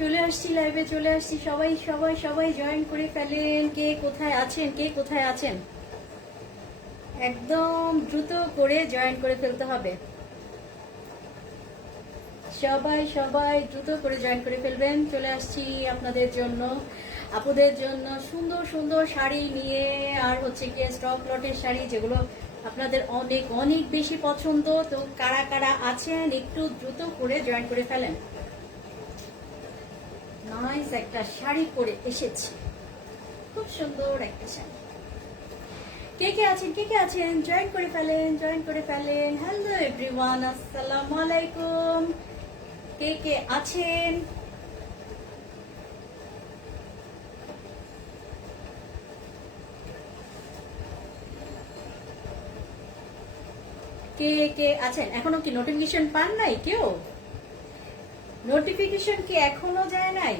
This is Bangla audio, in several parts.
চলে আসছি লাইভে, চলে আসছি। সবাই সবাই সবাই জয়েন করে ফেলেন। কে কোথায় আছেন, কে কোথায় আছেন, একদম দ্রুত করে জয়েন করে ফেলতে হবে। সবাই সবাই দ্রুত করে জয়েন করে ফেলবেন। চলে আসছি আপনাদের জন্য, আপুদের জন্য সুন্দর সুন্দর শাড়ি নিয়ে, আর হচ্ছে কি স্টক লটের শাড়ি যেগুলো আপনাদের অনেক অনেক বেশি পছন্দ। তো কারা কারা আছেন একটু দ্রুত করে জয়েন করে ফেলেন। নাইস একটা শাড়ি পরে এসেছি, খুব সুন্দর একটা শাড়ি। কে কে আছেন, কে কে আছেন, জয়েন করে ফেলেন, জয়েন করে ফেলেন। হ্যালো এভরিওয়ান, আসসালামু আলাইকুম। কে কে আছেন? কে কে আছেন? এখনো কি নোটিফিকেশন পান নাই কেউ? নোটিফিকেশন কি এখনো যায় নাই?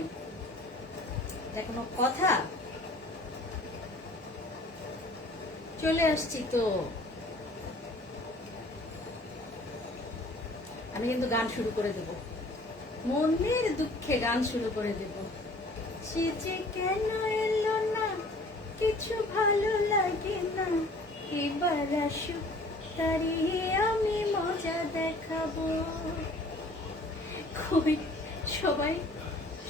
এটা কোনো কথা? চলে আসছি তো। আমি কিন্তু গান শুরু করে দেব, মনের দুঃখে গান শুরু করে দেব। সে যে কেন এলো না, কিছু ভালো লাগে না, এবার আসুক তারি আমি মজা দেখাবো। খুবই সবাই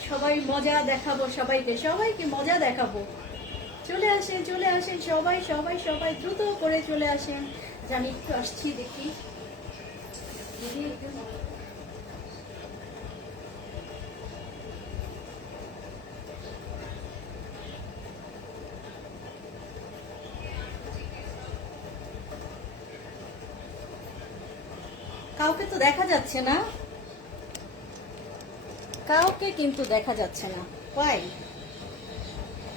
সবাই মজা দেখাবো, সবাইকে সবাইকে মজা দেখাবো। চলে আসেন, চলে আসেন, সবাই সবাই সবাই দ্রুত করে চলে আসেন। যে আমি একটু আসছি, দেখি যদি একটু কাউকে তো দেখা যাচ্ছে না, কাউকে কিন্তু দেখা যাচ্ছে না। ভাই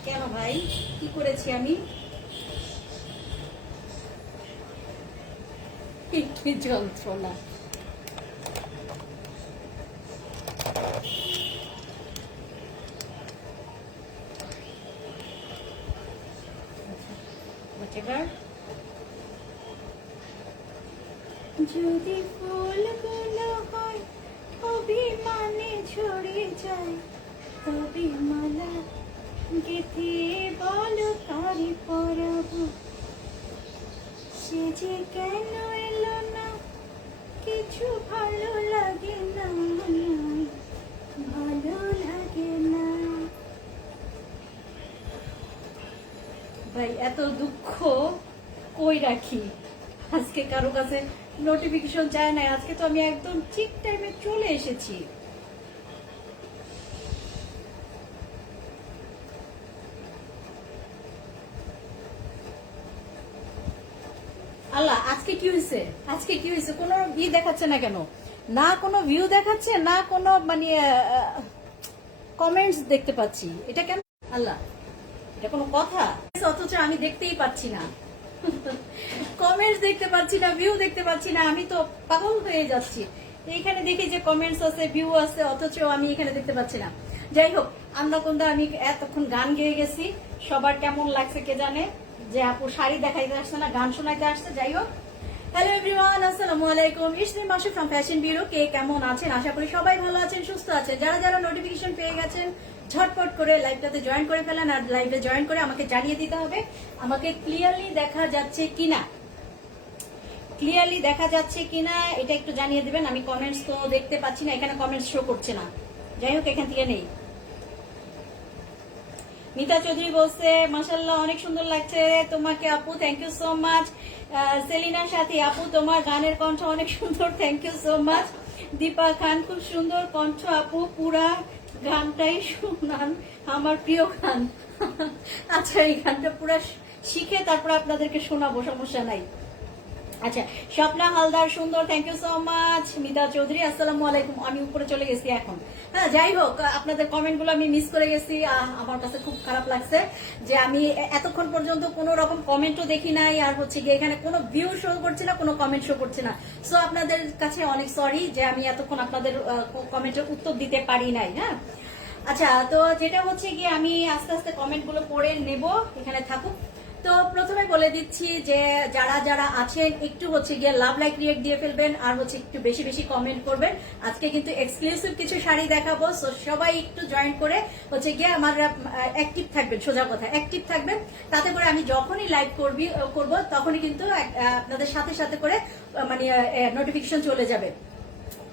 কেন ভাই, কি করেছি আমি? কি যন্ত্রণা। যদি ফুলগুলো হয় অভিমানে ঝরে যায়, তবে মালা গেথে বলো তারি পরাবো। সে যে কেন এলো না, কিছু ভালো লাগে না, ভালো লাগে না। ভাই এত দুঃখ কই রাখি? আজকে কারো কাছে নোটিফিকেশন যায় না, আজকে তো আমি একদম ঠিক টাইমে চলে এসেছি। আল্লাহ, আজকে কি হয়েছে? আজকে কি হয়েছে? কোনো ই দেখাচ্ছে না কেন? না কোনো ভিউ দেখাচ্ছে, না কোনো মানে কমেন্টস দেখতে পাচ্ছি। এটা কেন আল্লাহ? এটা কোনো কথা? অথচ আমি দেখতেই পাচ্ছি না, কমেন্টস দেখতে পাচ্ছি না, ভিউ দেখতে পাচ্ছি না। আমি তো পাগল হয়ে যাচ্ছি। এইখানে দেখি যে কমেন্টস আছে, ভিউ আছে, অথচ আমি এখানে দেখতে পাচ্ছি না। যাই হোক, আমরা কোনটা আমি এতক্ষণ গান গেয়ে গেছি, সবার কেমন লাগছে কে জানে, যে আপু শাড়ি দেখাইতে আসছে না, গান শোনাইতে আসছে। যাই হোক, হ্যালো এভরিওয়ান, আসসালামু আলাইকুম। ইসনি মাসু ফ্রম ফ্যাশন বিউরো। কে কেমন আছেন? আশা করি সবাই ভালো আছেন, সুস্থ আছেন। যারা যারা নোটিফিকেশন পেয়ে গেছেন ঝটপট করে লাইভটাতে জয়েন করে ফেলেন, আর লাইভে জয়েন করে আমাকে জানিয়ে দিতে হবে আমাকে ক্লিয়ারলি দেখা যাচ্ছে কিনা, ক্লিয়ারলি দেখা যাচ্ছে কিনা এটা একটু জানিয়ে দিবেন। আমি কমেন্টস তো দেখতে পাচ্ছি না, এখানে কমেন্টস শো করছে না। যাই হোক, এখান থেকে নেই। মিতা চৌধুরী বলছে মাশাআল্লাহ অনেক সুন্দর লাগছে তোমাকে আপু, thank you so much. Selina Sathi আপু তোমার গানের কণ্ঠ অনেক সুন্দর, thank you so much. Dipa Khan খুব সুন্দর কণ্ঠ আপু, পুরা গানটাই শুনান, আমার প্রিয় গান। আচ্ছা, এই গানটা পুরা শিখে তারপর আপনাদেরকে শোনাবো, সমস্যা নাই। আচ্ছা, স্বপ্না হালদার সুন্দর, thank you so much. Mita Chowdhury আসসালামু আলাইকুম। আমি উপরে চলে গেছি এখন। হ্যাঁ, যাই হোক, আপনাদের কমেন্ট গুলো আমি মিস করে গেছি। আমার কাছে খুব খারাপ লাগছে যে আমি এতক্ষণ পর্যন্ত কোনো রকম কমেন্টও দেখি নাই, আর হচ্ছে গিয়ে এখানে কোনো ভিউ শো করছে না, কোনো কমেন্ট শো করছে না। সো আপনাদের কাছে অনেক সরি যে আমি এতক্ষণ আপনাদের কমেন্টের উত্তর দিতে পারি নাই। হ্যাঁ, আচ্ছা, তো যেটা হচ্ছে গিয়ে আমি আস্তে আস্তে কমেন্ট গুলো পড়ে নেব, এখানে থাকুক। তো প্রথমে বলে দিচ্ছি যে যারা যারা আছেন একটু হচ্ছে গিয়ে লাভ লাইক রিয়েক্ট দিয়ে ফেলবেন, আর হচ্ছে একটু বেশি বেশি কমেন্ট করবেন। আজকে কিন্তু এক্সক্লুসিভ কিছু শাড়ি দেখাবো, সো সবাই একটু জয়েন করে হচ্ছে গিয়ে আমার অ্যাক্টিভ থাকবেন, সোজা কথা অ্যাক্টিভ থাকবেন। তাতে করে আমি যখনই লাইভ করব তখনই কিন্তু আপনাদের সাথে সাথে করে মানে নোটিফিকেশন চলে যাবে।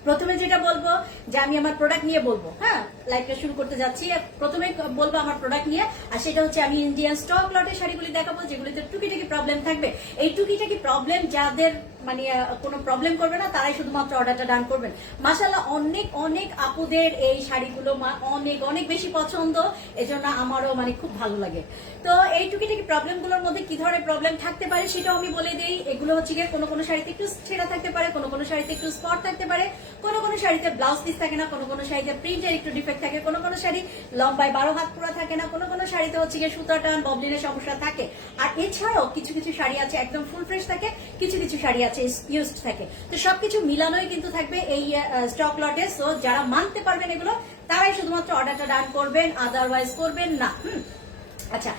প্রথমে যেটা বলবো যে আমি আমার প্রোডাক্ট নিয়ে বলবো, হ্যাঁ লাইভটা শুরু করতে যাচ্ছি। প্রথমে বলবো আমার প্রোডাক্ট নিয়ে, আর সেটা হচ্ছে আমি ইন্ডিয়ান স্টক লটের শাড়িগুলি দেখাবো যেগুলিতে টুকিটাকি প্রবলেম থাকবে। এই টুকিটাকি প্রবলেম যাদের মানে কোনো প্রবলেম করবে না তারাই শুধুমাত্র অর্ডারটা ডান করবেন। মাশাআল্লাহ অনেক অনেক আপুদের এই শাড়িগুলো অনেক অনেক বেশি পছন্দ, এজন্য আমারও মানে খুব ভালো লাগে। তো এই টুকিটাকি প্রবলেমগুলোর মধ্যে কি ধরনের প্রবলেম থাকতে পারে সেটাও আমি বলে দিই। এগুলো হচ্ছে গিয়ে কোনো কোনো শাড়িতে একটু ছেঁড়া থাকতে পারে, কোনো কোনো শাড়িতে একটু স্পট থাকতে পারে, কোনো কোনো শাড়িতে ব্লাউজ পিস থাকে না, কোনো কোনো শাড়িতে প্রিন্টের একটু ডিফেক্ট থাকে, কোনো কোনো শাড়ি লম্বায় 12 হাত পুরো থাকে না, কোনো কোনো শাড়িতে হচ্ছে গিয়ে সুতা টান ববলিনের সমস্যা থাকে। আর এছাড়াও কিছু কিছু শাড়ি আছে একদম ফুল ফ্রেশ থাকে, কিছু কিছু শাড়ি আছে ইউজড থাকে। তো সবকিছু মিলানোই কিন্তু থাকবে এই স্টক লটে। সো যারা মানতে পারবেন এগুলো তারাই শুধুমাত্র অর্ডারটা ডান করবেন, আদারওয়াইজ করবেন না। আচ্ছা,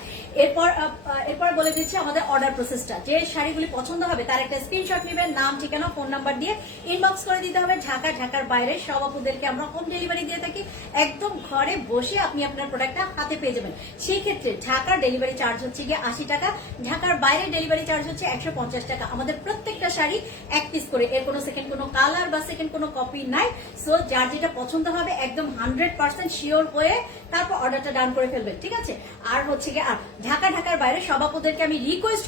এরপর বলে দিচ্ছি আমাদের অর্ডার প্রসেসটা। যে শাড়িগুলি পছন্দ হবে তার একটা স্ক্রিনশট নেবেন, নাম ঠিকানা ফোন নাম্বার দিয়ে ইনবক্স করে দিতে হবে। ঢাকার বাইরে সব আপুদেরকে আমরা হোম ডেলিভারি দিয়ে থাকি, একদম ঘরে বসে আপনি আপনার প্রোডাক্টটা হাতে পেয়ে যাবেন। সেই ক্ষেত্রে ঢাকার ডেলিভারি চার্জ হচ্ছে গিয়ে 80 টাকা, ঢাকার বাইরে ডেলিভারি চার্জ হচ্ছে 150 টাকা। আমাদের প্রত্যেকটা শাড়ি এক পিস করে, এর কোনো সেকেন্ড কোনো কালার বা সেকেন্ড কোনো কপি নাই। সো যার যেটা পছন্দ হবে একদম 100% শিওর হয়ে তারপর অর্ডারটা ডান করে ফেলবেন, ঠিক আছে? আর হচ্ছে গিয়ে ঢাকার বাইরে সব আপুদেরকে আমি রিকোয়েস্ট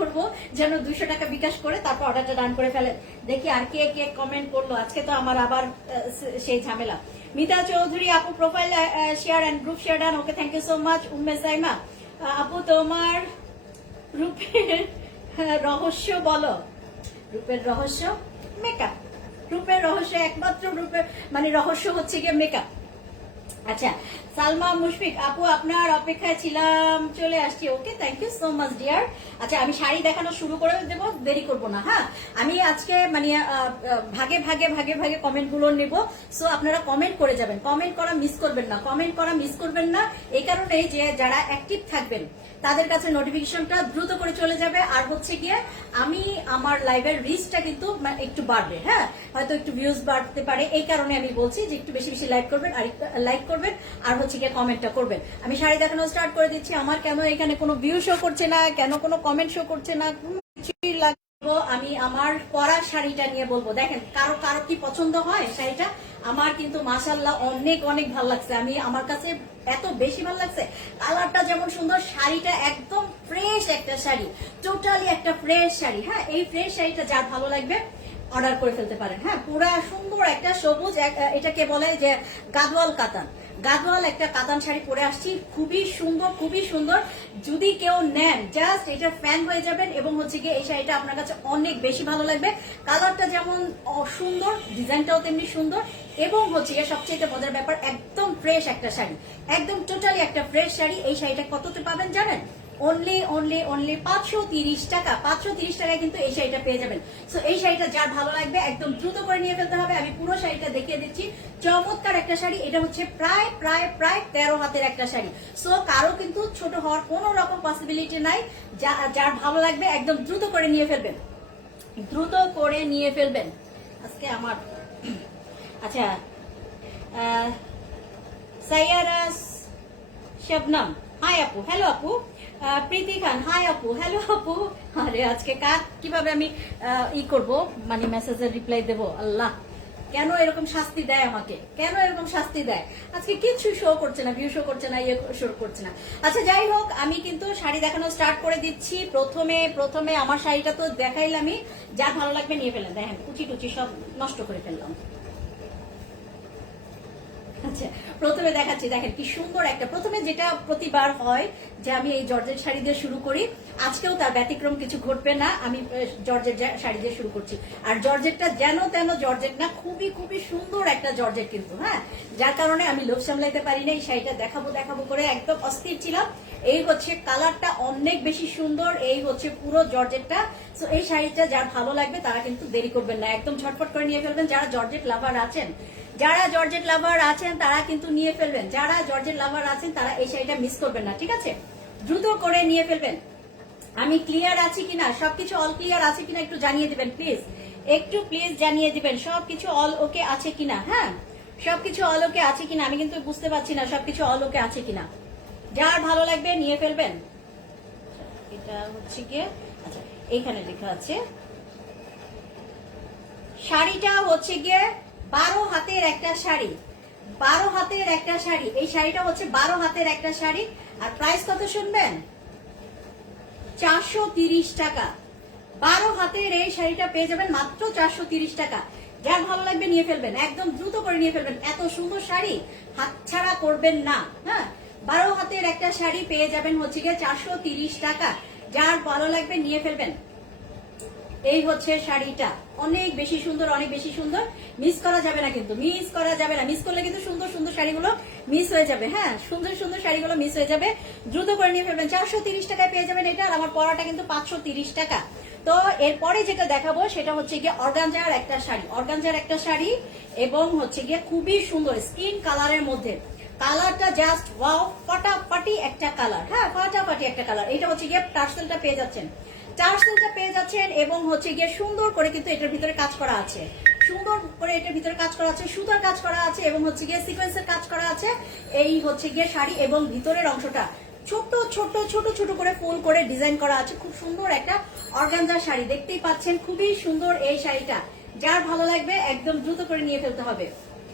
করব যেন 200 টাকা বিকাশ করে তারপর অর্ডারটা ডান করে ফেলেন। দেখি আর কে কে কমেন্ট করলো, আজকে তো আমার আবার সেই ঝামেলা। মিতা চৌধুরী আপু profile share and group share done, okay thank you so much. Umme Saima আপু তোমার রূপের রহস্য বলো। রূপের রহস্য মেকআপ, রূপের রহস্য একমাত্র রূপের মানে রহস্য হচ্ছে গিয়ে মেকআপ। আচ্ছা, সালমা মুশফিক আপু আপনার অপেক্ষায় ছিলাম, চলে আসছি। Okay thank you so much dear. আচ্ছা, আমি শাড়ি দেখানো শুরু করে দেব, দেরি করব না। হ্যাঁ, আমি আজকে মানে ভাগে ভাগে ভাগে ভাগে কমেন্ট গুলো নেব। সো আপনারা কমেন্ট করে যাবেন, কমেন্ট করা মিস করবেন না। এই কারণেই যে যারা অ্যাক্টিভ থাকবেন তাদের কাছে নোটিফিকেশনটা দ্রুত করে চলে যাবে। আর হচ্ছে গিয়ে আমি আমার লাইভের রিচটা কিন্তু একটু বাড়বে, হ্যাঁ হয়তো একটু ভিউজ বাড়তে পারে। এই কারণে আমি বলছি যে একটু বেশি বেশি লাইক করবেন, আর হচ্ছে গিয়ে কমেন্টটা করবেন। আমি শাড়ি দেখানো স্টার্ট করে দিচ্ছি। আমার কেন এখানে কোনো ভিউ শো করছে না, কেন কোনো কমেন্ট শো করছে না, কিছুই লাগবে। আমি আমার পরা শাড়িটা নিয়ে বলবো। দেখেন কারো কারো কি পছন্দ হয় শাড়িটা, আমার কিন্তু মাশাআল্লাহ অনেক অনেক ভালো লাগছে। আমার কাছে এত বেশি ভালো লাগছে, কালারটা যেমন সুন্দর, শাড়িটা একদম ফ্রেশ একটা শাড়ি, টোটালি একটা ফ্রেশ শাড়ি। হ্যাঁ, এই ফ্রেশ শাড়িটা যার ভালো লাগবে অর্ডার করে ফেলতে পারেন। হ্যাঁ, পুরা সুন্দর একটা সবুজ, এটাকে বলে যে গাদওয়াল একটা কাতান শাড়ি পরে আসছি, খুবই সুন্দর। যদি কেউ নেন জাস্ট এটা ফ্যান হয়ে যাবেন। এবং হচ্ছে গিয়ে এই শাড়িটা আপনার কাছে অনেক বেশি ভালো লাগবে। কালারটা যেমন সুন্দর, ডিজাইনটাও তেমনি সুন্দর, এবং হচ্ছে গিয়ে সবচেয়ে মজার ব্যাপার একদম ফ্রেশ একটা শাড়ি, একদম টোটালি একটা ফ্রেশ শাড়ি। এই শাড়িটা কততে পাবেন জানেন? অনলি 530 টাকা। 530 টাকায় কিন্তু এই শাড়িটা পেয়ে যাবেন। সো এই শাড়িটা যার ভালো লাগবে একদম দ্রুত করে নিয়ে ফেলতে হবে। আমি পুরো শাড়িটা দেখিয়ে দিচ্ছি, চমৎকার একটা শাড়ি। এটা হচ্ছে প্রায় 13 হাতের একটা শাড়ি। সো কারো কিন্তু ছোট হওয়ার কোনো রকম পসিবিলিটি নাই। যার ভালো লাগবে একদম দ্রুত করে নিয়ে ফেলবেন। আজকে আমার আচ্ছা, সাইয়ারা শবনম হাই আপু, হ্যালো আপু। প্রীতি খান হাই আপু, হ্যালো আপু। আরে আজকে কিভাবে আমি করব মানে মেসেজের রিপ্লাই দেব? আল্লাহ, কেন এরকম শাস্তি দেয় আমাকে, আজকে কিছু শো করছে না, ভিউ শো করছে না, শো করছে না। আচ্ছা যাই হোক, আমি কিন্তু শাড়ি দেখানো স্টার্ট করে দিচ্ছি। প্রথমে আমার শাড়িটা তো দেখাইলামই, যার ভালো লাগবে নিয়ে ফেলেন। দেখেন কুচি সব নষ্ট করে ফেললাম। আচ্ছা, প্রথমে দেখাচ্ছি, দেখেন কি সুন্দর একটা। প্রথমে যেটা প্রতিবার হয় যে আমি এই জর্জেট শাড়ি দিয়ে শুরু করি, আজকেও তার ব্যতিক্রম কিছু ঘটবে না। আমি জর্জেট শাড়ি দিয়ে শুরু করছি। আর জর্জেটটা যেন তেন জর্জেট না, খুবই সুন্দর একটা জর্জেট কিন্তু। হ্যাঁ, যার কারণে আমি লোভ সামলাইতে পারি না, এই শাড়িটা দেখাবো করে একদম অস্থির ছিলাম। এই হচ্ছে কালারটা অনেক বেশি সুন্দর, এই হচ্ছে পুরো জর্জেটটা। সো এই শাড়িটা যার ভালো লাগবে তারা কিন্তু দেরি করবেন না, একদম ঝটপট করে নিয়ে ফেলবেন। যারা জর্জেট লাভার আছেন তারা কিন্তু নিয়ে ফেলবেন। যারা জর্জেট লাভার আছেন তারা এই শাড়িটা মিস করবেন না, ঠিক আছে? দ্রুত করে নিয়ে ফেলবেন। আমি ক্লিয়ার আছি কিনা, সবকিছু অল ক্লিয়ার আছে কিনা একটু জানিয়ে দিবেন প্লিজ, একটু প্লিজ জানিয়ে দিবেন সবকিছু অল ওকে আছে কিনা। হ্যাঁ, সবকিছু অল ওকে আছে কিনা, আমি কিন্তু বুঝতে পারছি না সবকিছু অল ওকে আছে কিনা। যার ভালো লাগবে নিয়ে ফেলবেন। এটা হচ্ছে গিয়ে, আচ্ছা এইখানে লেখা আছে শাড়িটা হচ্ছে গিয়ে 12 হাতের একটা শাড়ি, 12 হাতের একটা শাড়ি। এই শাড়িটা হচ্ছে 12 হাতের একটা শাড়ি। আর প্রাইস কত শুনবেন? 430 টাকা। 12 হাতের এই শাড়িটা পেয়ে যাবেন মাত্র 430 টাকা। যার ভালো লাগবে নিয়ে ফেলবেন, একদম দ্রুত করে নিয়ে ফেলবেন। এত সুন্দর শাড়ি হাতছাড়া করবেন না। হ্যাঁ, 12 হাতের একটা শাড়ি পেয়ে যাবেন হচ্ছে গিয়ে 430 টাকা। যার ভালো লাগবে নিয়ে ফেলবেন। এই হচ্ছে শাড়িটা, অনেক বেশি সুন্দর, অনেক বেশি সুন্দর। মিস করা যাবে না কিন্তু, মিস করা যাবে না। মিস করলে কিন্তু সুন্দর সুন্দর শাড়িগুলো মিস হয়ে যাবে। হ্যাঁ, সুন্দর সুন্দর শাড়িগুলো মিস হয়ে যাবে। দ্রুত করে নিয়ে ফেলবেন। 430 টাকায় পেয়ে যাবেন এটা। আর আমার পরাটা কিন্তু 530 টাকা। তো এরপরে যেটা দেখাবো সেটা হচ্ছে গিয়ে অর্গানজার একটা শাড়ি, অর্গানজার একটা শাড়ি এবং হচ্ছে গিয়ে খুবই সুন্দর স্কিন কালারের মধ্যে। কালারটা জাস্ট ওয়াও, ফাটাফাটি একটা কালার। হ্যাঁ, ফাটাফাটি একটা কালার। এটা হচ্ছে গিয়ে টার্সেলটা পেয়ে যাচ্ছেন, টার্সেলটা পেয়ে যাচ্ছেন এবং হচ্ছে গিয়ে সুন্দর করে কিন্তু এটার ভিতরে কাজ করা আছে, সুন্দর করে এটার ভিতরে কাজ করা আছে, সুতার কাজ করা আছে এবং হচ্ছে গিয়ে সিকোয়েন্সের কাজ করা আছে। এই হচ্ছে গিয়ে শাড়ি এবং ভিতরের অংশটা ছোট ছোট ছোট ছোট করে ফুল করে ডিজাইন করা আছে। খুব সুন্দর একটা অর্গানজা শাড়ি, দেখতেই পাচ্ছেন খুবই সুন্দর এই শাড়িটা। যার ভালো লাগবে একদম দ্রুত করে নিয়ে ফেলতে হবে।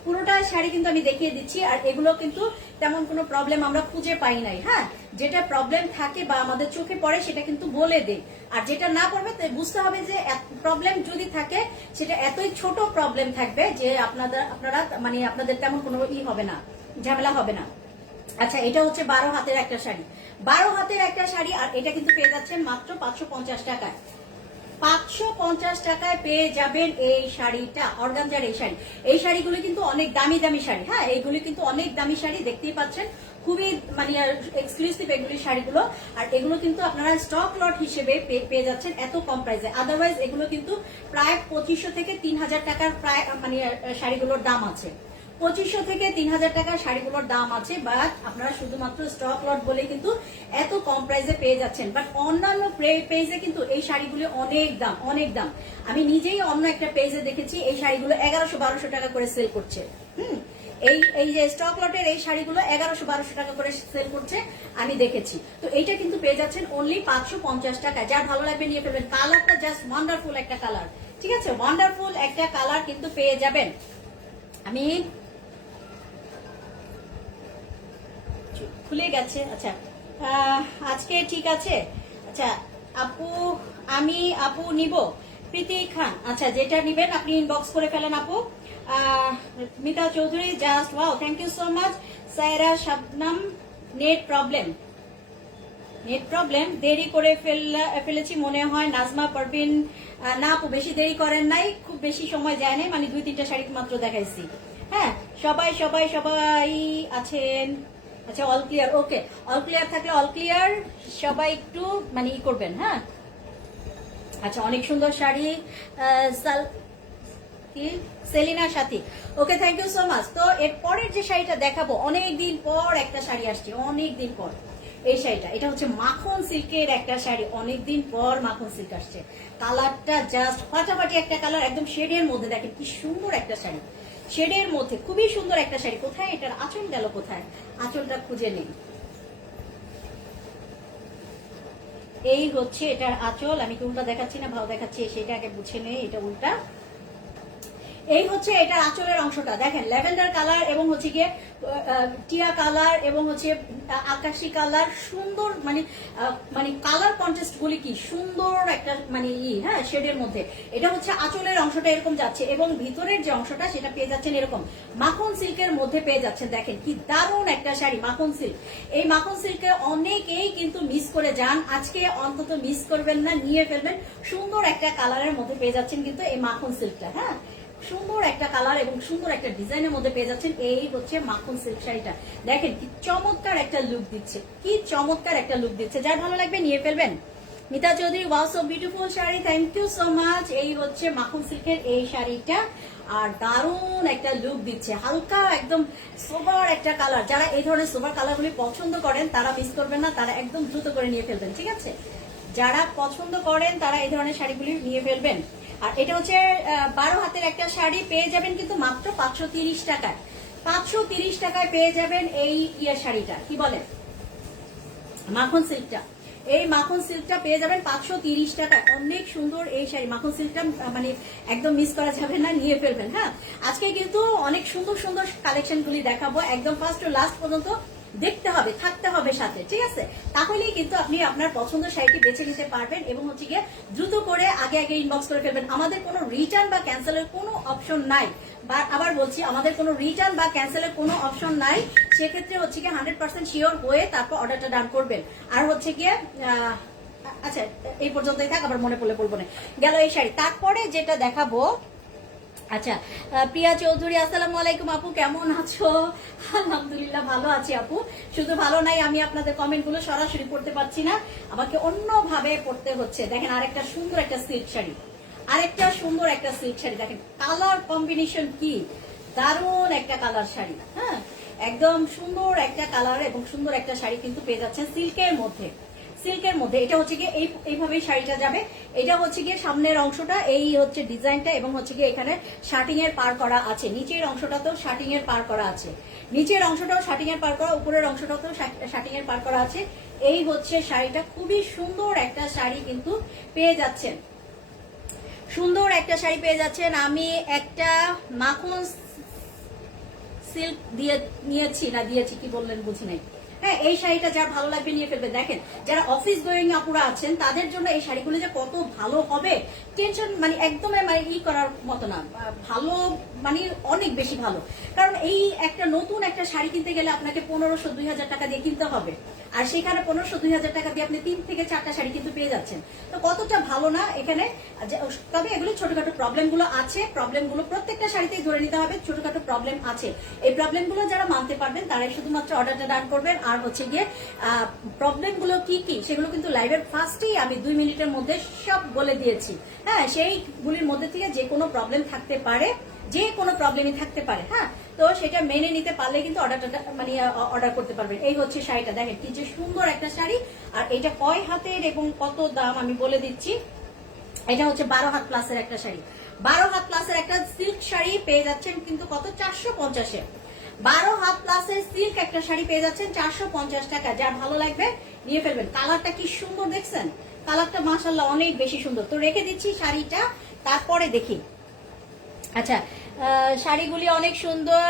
পুরোটা শাড়ি কিন্তু আমি দেখিয়ে দিচ্ছি। আর এগুলো কিন্তু তেমন কোনো প্রবলেম আমরা খুঁজে পাই নাই। হ্যাঁ, যেটা প্রবলেম থাকে বা আমাদের চোখে পড়ে সেটা কিন্তু বলে দেই। আর যেটা না পড়বে বুঝতে হবে যে প্রবলেম যদি থাকে সেটা এতই ছোট প্রবলেম থাকবে যে আপনারা মানে আপনাদের তেমন কোনো হবে না, ঝামেলা হবে না। আচ্ছা, এটা হচ্ছে 12 হাতের একটা শাড়ি, 12 হাতের একটা শাড়ি। আর এটা কিন্তু পেয়ে যাচ্ছেন মাত্র 550 টাকায়। 550 টাকায় পেয়ে যাবেন এই শাড়িটা, অর্গানজার এই শাড়ি। এই শাড়িগুলো কিন্তু অনেক দামি দামি শাড়ি। হ্যাঁ, এইগুলি কিন্তু অনেক দামি শাড়ি, দেখতেই পাচ্ছেন খুবই মানে এক্সক্লুসিভ এগুলি শাড়িগুলো। আর এগুলো কিন্তু আপনারা স্টক লট হিসেবে পেয়ে যাচ্ছেন এত কম প্রাইসে। আদারওয়াইজ এগুলো কিন্তু প্রায় 2500 থেকে 3000 টাকার প্রায় মানে শাড়িগুলোর দাম আছে। 2500 থেকে 3000 টাকার শাড়িগুলোর দাম আছে। বাট আপনারা শুধুমাত্র স্টক লট বলে কিন্তু এত কম প্রাইসে পেয়ে যাচ্ছেন। বাট অন্যান্য পেজে কিন্তু এই শাড়িগুলো অনেক দাম, অনেক দাম। আমি নিজেই অন্য একটা পেজে দেখেছি এই শাড়িগুলো 1100-1200 টাকা করে সেল করছে। এই যে স্টক লটের এই শাড়িগুলো 1100-1200 টাকা করে সেল করছে আমি দেখেছি। তো এইটা কিন্তু পেয়ে যাচ্ছেন অনলি 550 টাকা। যার ভালো লাগবে নিয়ে ফেলবেন। কালারটা জাস্ট ওয়ান্ডারফুল একটা কালার, ঠিক আছে, ওয়ান্ডারফুল একটা কালার কিন্তু পেয়ে যাবেন। আমি খুলে গেছে। আচ্ছা, আজকে ঠিক আছে। আচ্ছা আপু, আমি আপু নিব প্রীতি খান। আচ্ছা, যেটা নিবেন আপনি ইনবক্স করে ফেলেন আপু। Mita Chowdhury, just wow, thank you so much. Saira Shabnam, net problem, net problem, দেরি করে ফেলেছি মনে হয়। নাজমা পারভিন, না আপু বেশি দেরি করেন নাই, খুব বেশি সময় যায় নাই, মানে 2-3টা শাড়ি মাত্র দেখাইছি। হ্যাঁ, সবাই সবাই সবাই আছেন। আচ্ছা, অল ক্লিয়ার, ওকে, অল ক্লিয়ার থাকলে অল ক্লিয়ার সবাই একটু মানে ই করবেন। হ্যাঁ, আচ্ছা, অনেক সুন্দর শাড়ি সেলিনা সাথী, ওকে, থ্যাংক ইউ সো মাচ। তো এর পরের যে শাড়িটা দেখাবো, অনেকদিন পর একটা শাড়ি আসছে, অনেকদিন পর এই শাড়িটা। এটা হচ্ছে মাখন সিল্কের একটা শাড়ি, অনেকদিন পর মাখন সিল্ক আসছে। কালারটা জাস্ট ফাটাফাটি একটা কালার, একদম শেডের মধ্যে। দেখেন কি সুন্দর একটা শাড়ি, শেডের মধ্যে খুবই সুন্দর একটা শাড়ি। কোথায় এটার আঁচল গেল, কোথায় আঁচলটা খুঁজে নেই। এই হচ্ছে এটার আঁচল। আমি কি উল্টা দেখাচ্ছি না ভালো দেখাচ্ছি সেটা আগে বুঝে নেই। এটা উল্টা। এই হচ্ছে এটার আঁচলের অংশটা দেখেন, ল্যাভেন্ডার কালার এবং হচ্ছে গিয়ে টিয়া কালার এবং হচ্ছে আকাশি কালার। সুন্দর মানে মানে কালার কন্ট্রাস্ট গুলি কি সুন্দর একটা মানে হ্যাঁ, শেডের মধ্যে। এটা হচ্ছে আঁচলের অংশটা এরকম যাচ্ছে এবং ভিতরের যে অংশটা সেটা পেয়ে যাচ্ছেন এরকম মাখন সিল্কের মধ্যে পেয়ে যাচ্ছেন। দেখেন কি দারুণ একটা শাড়ি, মাখন সিল্ক। এই মাখন সিল্কে অনেকেই কিন্তু মিস করে যান, আজকে অন্তত মিস করবেন না, নিয়ে ফেলবেন। সুন্দর একটা কালারের মধ্যে পেয়ে যাচ্ছেন কিন্তু এই মাখন সিল্কটা। হ্যাঁ, সুন্দর একটা কালার এবং সুন্দর একটা ডিজাইনের মধ্যে পেয়ে যাচ্ছেন। এই হচ্ছে মাখন সিল্ক শাড়িটা। দেখেন কি চমৎকার একটা লুক দিচ্ছে, কি চমৎকার একটা লুক দিচ্ছে। যার ভালো লাগবে নিয়ে ফেলবেন, Mita Chowdhury, wow so beautiful sari, thank you so much. এই হচ্ছে মাখন সিল্কের এই শাড়িটা, আর দারুণ একটা লুক দিচ্ছে, হালকা একদম সোবার একটা কালার। যারা এই ধরনের সোবার কালারগুলি পছন্দ করেন তারা মিস করবেন না, তারা একদম দ্রুত করে নিয়ে ফেলবেন, ঠিক আছে? যারা পছন্দ করেন তারা এই ধরনের শাড়িগুলি নিয়ে ফেলবেন। আর এটা হচ্ছে 12 হাতের একটা শাড়ি, পেয়ে যাবেন কিন্তু মাত্র 530 টাকায়। 530 টাকায় পেয়ে যাবেন এই শাড়িটা, কি বলেন, মাখন সিল্কটা। এই মাখন সিল্কটা পেয়ে যাবেন 530 টাকায়। অনেক সুন্দর এই শাড়ি, মাখন সিল্কটা মানে একদম মিস করা যাবে না, নিয়ে ফেলবেন। হ্যাঁ, আজকে কিন্তু অনেক সুন্দর সুন্দর কালেকশনগুলি দেখাবো, একদম ফার্স্ট টু লাস্ট পর্যন্ত দেখতে হবে, থাকতে হবে সাথে, ঠিক আছে? তাহলেই কিন্তু আপনি আপনার পছন্দের শাড়িটি বেছে নিতে পারবেন এবং হচ্ছে গিয়ে দ্রুত করে আগে আগে ইনবক্স করে ফেলবেন। আমাদের কোনো রিটার্ন বা ক্যান্সেলের কোনো অপশন নাই, বা আবার বলছি আমাদের কোনো রিটার্ন বা ক্যান্সেলের কোনো অপশন নাই। সেক্ষেত্রে হচ্ছে গিয়ে 100% শিওর হয়ে তারপর অর্ডারটা ডান করবেন। আর হচ্ছে গিয়ে আচ্ছা, এই পর্যন্তই থাক, আবার মনে পড়লে বলবো না। গেল এই শাড়ি। তারপরে যেটা দেখাবো, আচ্ছা, প্রিয়া চৌধুরী, আসসালামু আলাইকুম আপু, কেমন আছো? আলহামদুলিল্লাহ ভালো আছি আপু। শুধু ভালো নাই, আমি আপনাদের কমেন্ট গুলো সরাসরি পড়তে পারছি না, আমাকে অন্যভাবে পড়তে হচ্ছে। দেখেন আরেকটা সুন্দর একটা সিল্ক শাড়ি, আরেকটা সুন্দর একটা সিল্ক শাড়ি। দেখেন কালার কম্বিনেশন কি দারুণ একটা কালার শাড়ি। হ্যাঁ, একদম সুন্দর একটা কালার এবং সুন্দর একটা শাড়ি কিন্তু পেয়ে যাচ্ছেন সিল্কের মধ্যে। সিল্কের মধ্যে এটা হচ্ছে গিয়ে এইভাবেই শাড়িটা যাবে। এটা হচ্ছে গিয়ে সামনের অংশটা, এই হচ্ছে ডিজাইনটা, এবং হচ্ছে গিয়ে এখানে শার্টিং এর পার করা আছে। নিচের অংশটাতেও শার্টিং এর পার করা আছে, নিচের অংশটাও শার্টিং এর পার করা, উপরের অংশটাতেও শার্টিং এর পার করা আছে। এই হচ্ছে শাড়িটা, খুবই সুন্দর একটা শাড়ি কিন্তু পেয়ে যাচ্ছেন, সুন্দর একটা শাড়ি পেয়ে যাচ্ছেন। আমি একটা মাখন সিল্ক দিয়ে নিয়েছি, না দিয়েছি কি বললেন বুঝি নাই। হ্যাঁ, এই শাড়িটা যার ভালো লাগবে নিয়ে ফেলবে। দেখেন যারা অফিস গোয়িং আপুরা আছেন তাদের জন্য এই শাড়িগুলো যে কত ভালো হবে, টেনশন মানে একদমই মানে করার মতো না, ভালো মানে অনেক বেশি ভালো। কারণ এই একটা নতুন একটা শাড়ি কিনতে গেলে আপনাকে 1500-2000 টাকা দিয়ে কিনতে হবে, আর সেখানে 1500-2000 টাকা দিয়ে আপনি 3 থেকে 4টা শাড়ি কিন্তু পেয়ে যাচ্ছেন। তো কতটা ভালো না এখানে। তবে এগুলো ছোটখাটো প্রবলেম গুলো আছে, প্রবলেম গুলো প্রত্যেকটা শাড়িতেই ধরে নিতে হবে, ছোটখাটো প্রবলেম আছে। এই প্রবলেম গুলো যারা মানতে পারবেন তারাই শুধুমাত্র অর্ডারটা ডান করবেন। আর হচ্ছে গিয়ে প্রবলেম গুলো কি কি সেগুলো কিন্তু লাইভের ফার্স্টেই আমি 2 মিনিটের মধ্যে সব বলে দিয়েছি। হ্যাঁ, সেইগুলির মধ্যে থেকে যে কোনো প্রবলেম থাকতে পারে, যে কোনো প্রবলেমই থাকতে পারে। হ্যাঁ, তো সেটা মেনে নিতে পারলে কিন্তু অর্ডারটা মানে অর্ডার করতে পারবেন। এই হচ্ছে শাড়িটা, দেখেন কি যে সুন্দর একটা শাড়ি। আর এটা কয় হাতের এবং কত দাম আমি বলে দিচ্ছি। এটা হচ্ছে 12 হাত প্লাসের একটা শাড়ি, 12 হাত প্লাসের একটা সিল্ক শাড়ি পেয়ে যাচ্ছেন কিন্তু কত, 450-এ। 12 হাত প্লাসের সিল্ক একটা শাড়ি পেয়ে যাচ্ছেন 450 টাকা। যার ভালো লাগবে নিয়ে ফেলবেন। কালারটা কি সুন্দর দেখছেন, কালারটা মাশাআল্লাহ অনেক বেশি সুন্দর। তো রেখে দিচ্ছি শাড়িটা, তারপরে দেখি। আচ্ছা, শাড়িগুলি অনেক সুন্দর।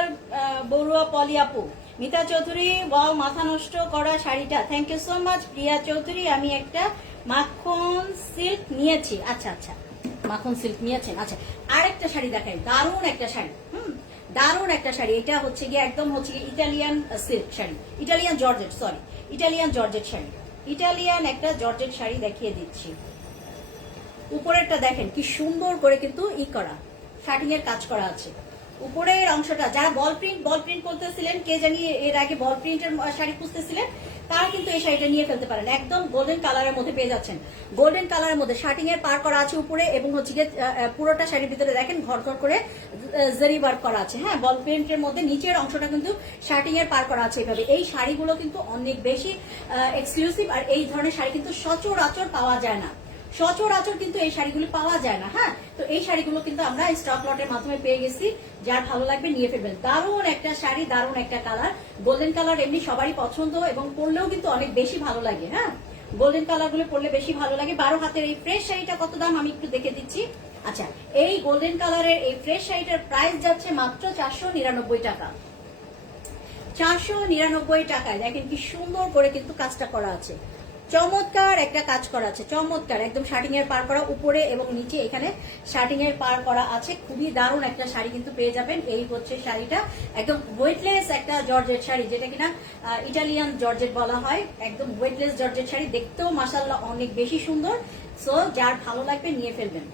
বড়ুয়া পলি আপু, মিতা চৌধুরী, ওয়াও মাথা নষ্ট করা শাড়িটা, thank you so much. Priya Chowdhury, আমি একটা মাখন সিল্ক নিয়েছি। আচ্ছা আচ্ছা, মাখন সিল্ক নিয়েছেন। আচ্ছা, আরেকটা শাড়ি দেখাই, দারুণ একটা শাড়ি। দারুণ একটা শাড়ি। এটা হচ্ছে গিয়ে একদম হচ্ছে গিয়ে Italian silk sari, Italian georgette, sorry Italian georgette sari, Italian একটা জর্জেট শাড়ি দেখিয়ে দিচ্ছি। উপরেরটা দেখেন কি সুন্দর করে কিন্তু করা, শার্টিং এর কাজ করা আছে। উপরের অংশটা যারা বল প্রিন্ট করতেছিলেন, কে জানি এর আগে বল প্রিন্টের শাড়ি খুঁজতেছিলেন, তারা কিন্তু এই শাড়িটা নিয়ে ফেলতে পারেন। একদম গোল্ডেন কালারের মধ্যে পেয়ে যাচ্ছেন, গোল্ডেন কালারের মধ্যে শার্টিং এর পার করা আছে উপরে, এবং হচ্ছে গিয়ে পুরোটা শাড়ির ভিতরে দেখেন ঘর ঘর করে জারি ওয়ার্ক করা আছে। হ্যাঁ, বল প্রিন্টের মধ্যে নিচের অংশটা কিন্তু শার্টিং এর পার করা আছে এভাবে। এই শাড়িগুলো কিন্তু অনেক বেশি এক্সক্লুসিভ, আর এই ধরনের শাড়ি কিন্তু সচরাচর পাওয়া যায় না, সচরাচর কিন্তু এই শাড়িগুলো পাওয়া যায় না। হ্যাঁ, তো এই শাড়িগুলো কিন্তু আমরা স্টক লটের মাধ্যমে পেয়ে গেছি। যার ভালো লাগবে নিয়ে ফেলবেন। দারুণ একটা শাড়ি, দারুণ একটা কালার, গোল্ডেন কালার এমনি সবারই পছন্দ, এবং পরলেও কিন্তু অনেক বেশি ভালো লাগে। হ্যাঁ, গোল্ডেন কালার গুলো পরলে বেশি ভালো লাগে। 12 হাতের এই ফ্রেশ শাড়িটা কত দাম আমি একটু দেখে দিচ্ছি। আচ্ছা, এই গোল্ডেন কালারের এই ফ্রেশ শাড়িটার প্রাইস যাচ্ছে মাত্র 499 টাকা। 499 টাকায় দেখেন কি সুন্দর করে কিন্তু কাজটা করা আছে, চমৎকার একটা কাজ করা আছে, চমৎকার একদম শার্টিং এর পার করা উপরে এবং নিচে, এখানে শার্টিং এর পার করা আছে। খুবই দারুণ একটা শাড়ি কিন্তু পেয়ে যাবেন। এই হচ্ছে শাড়িটা, একদম ওয়েটলেস একটা জর্জেট শাড়ি, যেটা কিনা ইটালিয়ান জর্জেট বলা হয়। একদম ওয়েটলেস জর্জেট শাড়ি, দেখতেও মাশাআল্লাহ অনেক বেশি সুন্দর। সো যার ভালো লাগবে নিয়ে ফেলবেন।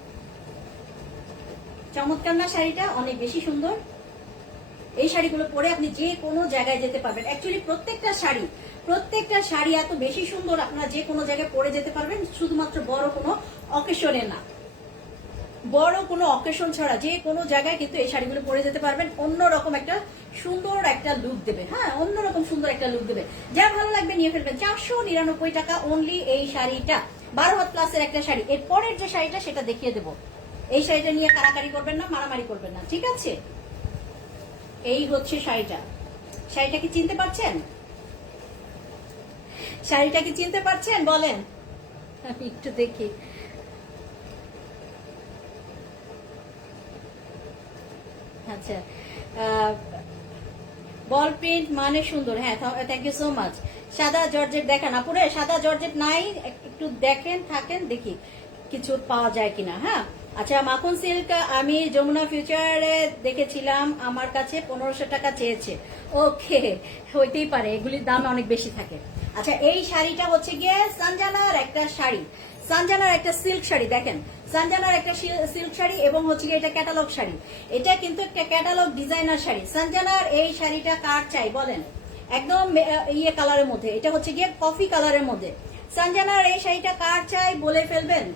চমৎকার না শাড়িটা, অনেক বেশি সুন্দর। এই শাড়িগুলো পরে আপনি যে কোনো জায়গায় যেতে পারবেন। অ্যাকচুয়ালি প্রত্যেকটা শাড়ি এত বেশি সুন্দর, আপনারা যে কোনো জায়গায় পরে যেতে পারবেন, শুধুমাত্র বড় কোনো অকেশনে না, বড় কোনো অকেশন ছাড়া যে কোনো জায়গায় কিন্তু এই শাড়িগুলো পরে যেতে পারবেন। অন্যরকম একটা সুন্দর একটা লুক দেবে, হ্যাঁ অন্যরকম সুন্দর একটা লুক দেবে। যা ভালো লাগবে নিয়ে ফেলবেন। 499 টাকা অনলি এই শাড়িটা, 12 হাত প্লাসের একটা শাড়ি। এর পরের যে শাড়িটা সেটা দেখিয়ে দেবো। এই শাড়িটা নিয়ে কারাকারি করবেন না, মারামারি করবেন না, ঠিক আছে? এই হচ্ছে শাড়িটা। শাড়িটা কি চিনতে পারছেন? শাড়িটা কি চিনতে পারছেন বলেন? আমি একটু দেখি। আচ্ছা, বল প্রিন্ট মানে সুন্দর, হ্যাঁ থ্যাংক ইউ সো মাচ। সাদা জর্জেট দেখান আপুরে, সাদা জর্জেট নাই, একটু দেখেন থাকেন দেখি কিছু পাওয়া যায় কিনা। হ্যাঁ আচ্ছা, মাখন সিল্ক আমি যমুনা ফিউচারে দেখেছিলাম, আমার কাছে 1500 টাকা চেয়েছে। ওকে, হইতেই পারে, এগুলির দাম অনেক বেশি থাকে। আচ্ছা, এই শাড়িটা হচ্ছে গিয়ে সানজানার একটা শাড়ি, সানজানার একটা সিল্ক শাড়ি। দেখেন সানজানার একটা সিল্ক শাড়ি এবং হচ্ছে গিয়ে এটা ক্যাটালগ শাড়ি। এটা কিন্তু একটা ক্যাটালগ ডিজাইনার শাড়ি। সানজানার এই শাড়িটা কার চাই বলেন? একদম ইয়ে কালারের মধ্যে, এটা হচ্ছে গিয়ে কফি কালারের মধ্যে। সানজানার এই শাড়িটা কার চাই বলে ফেলবেন।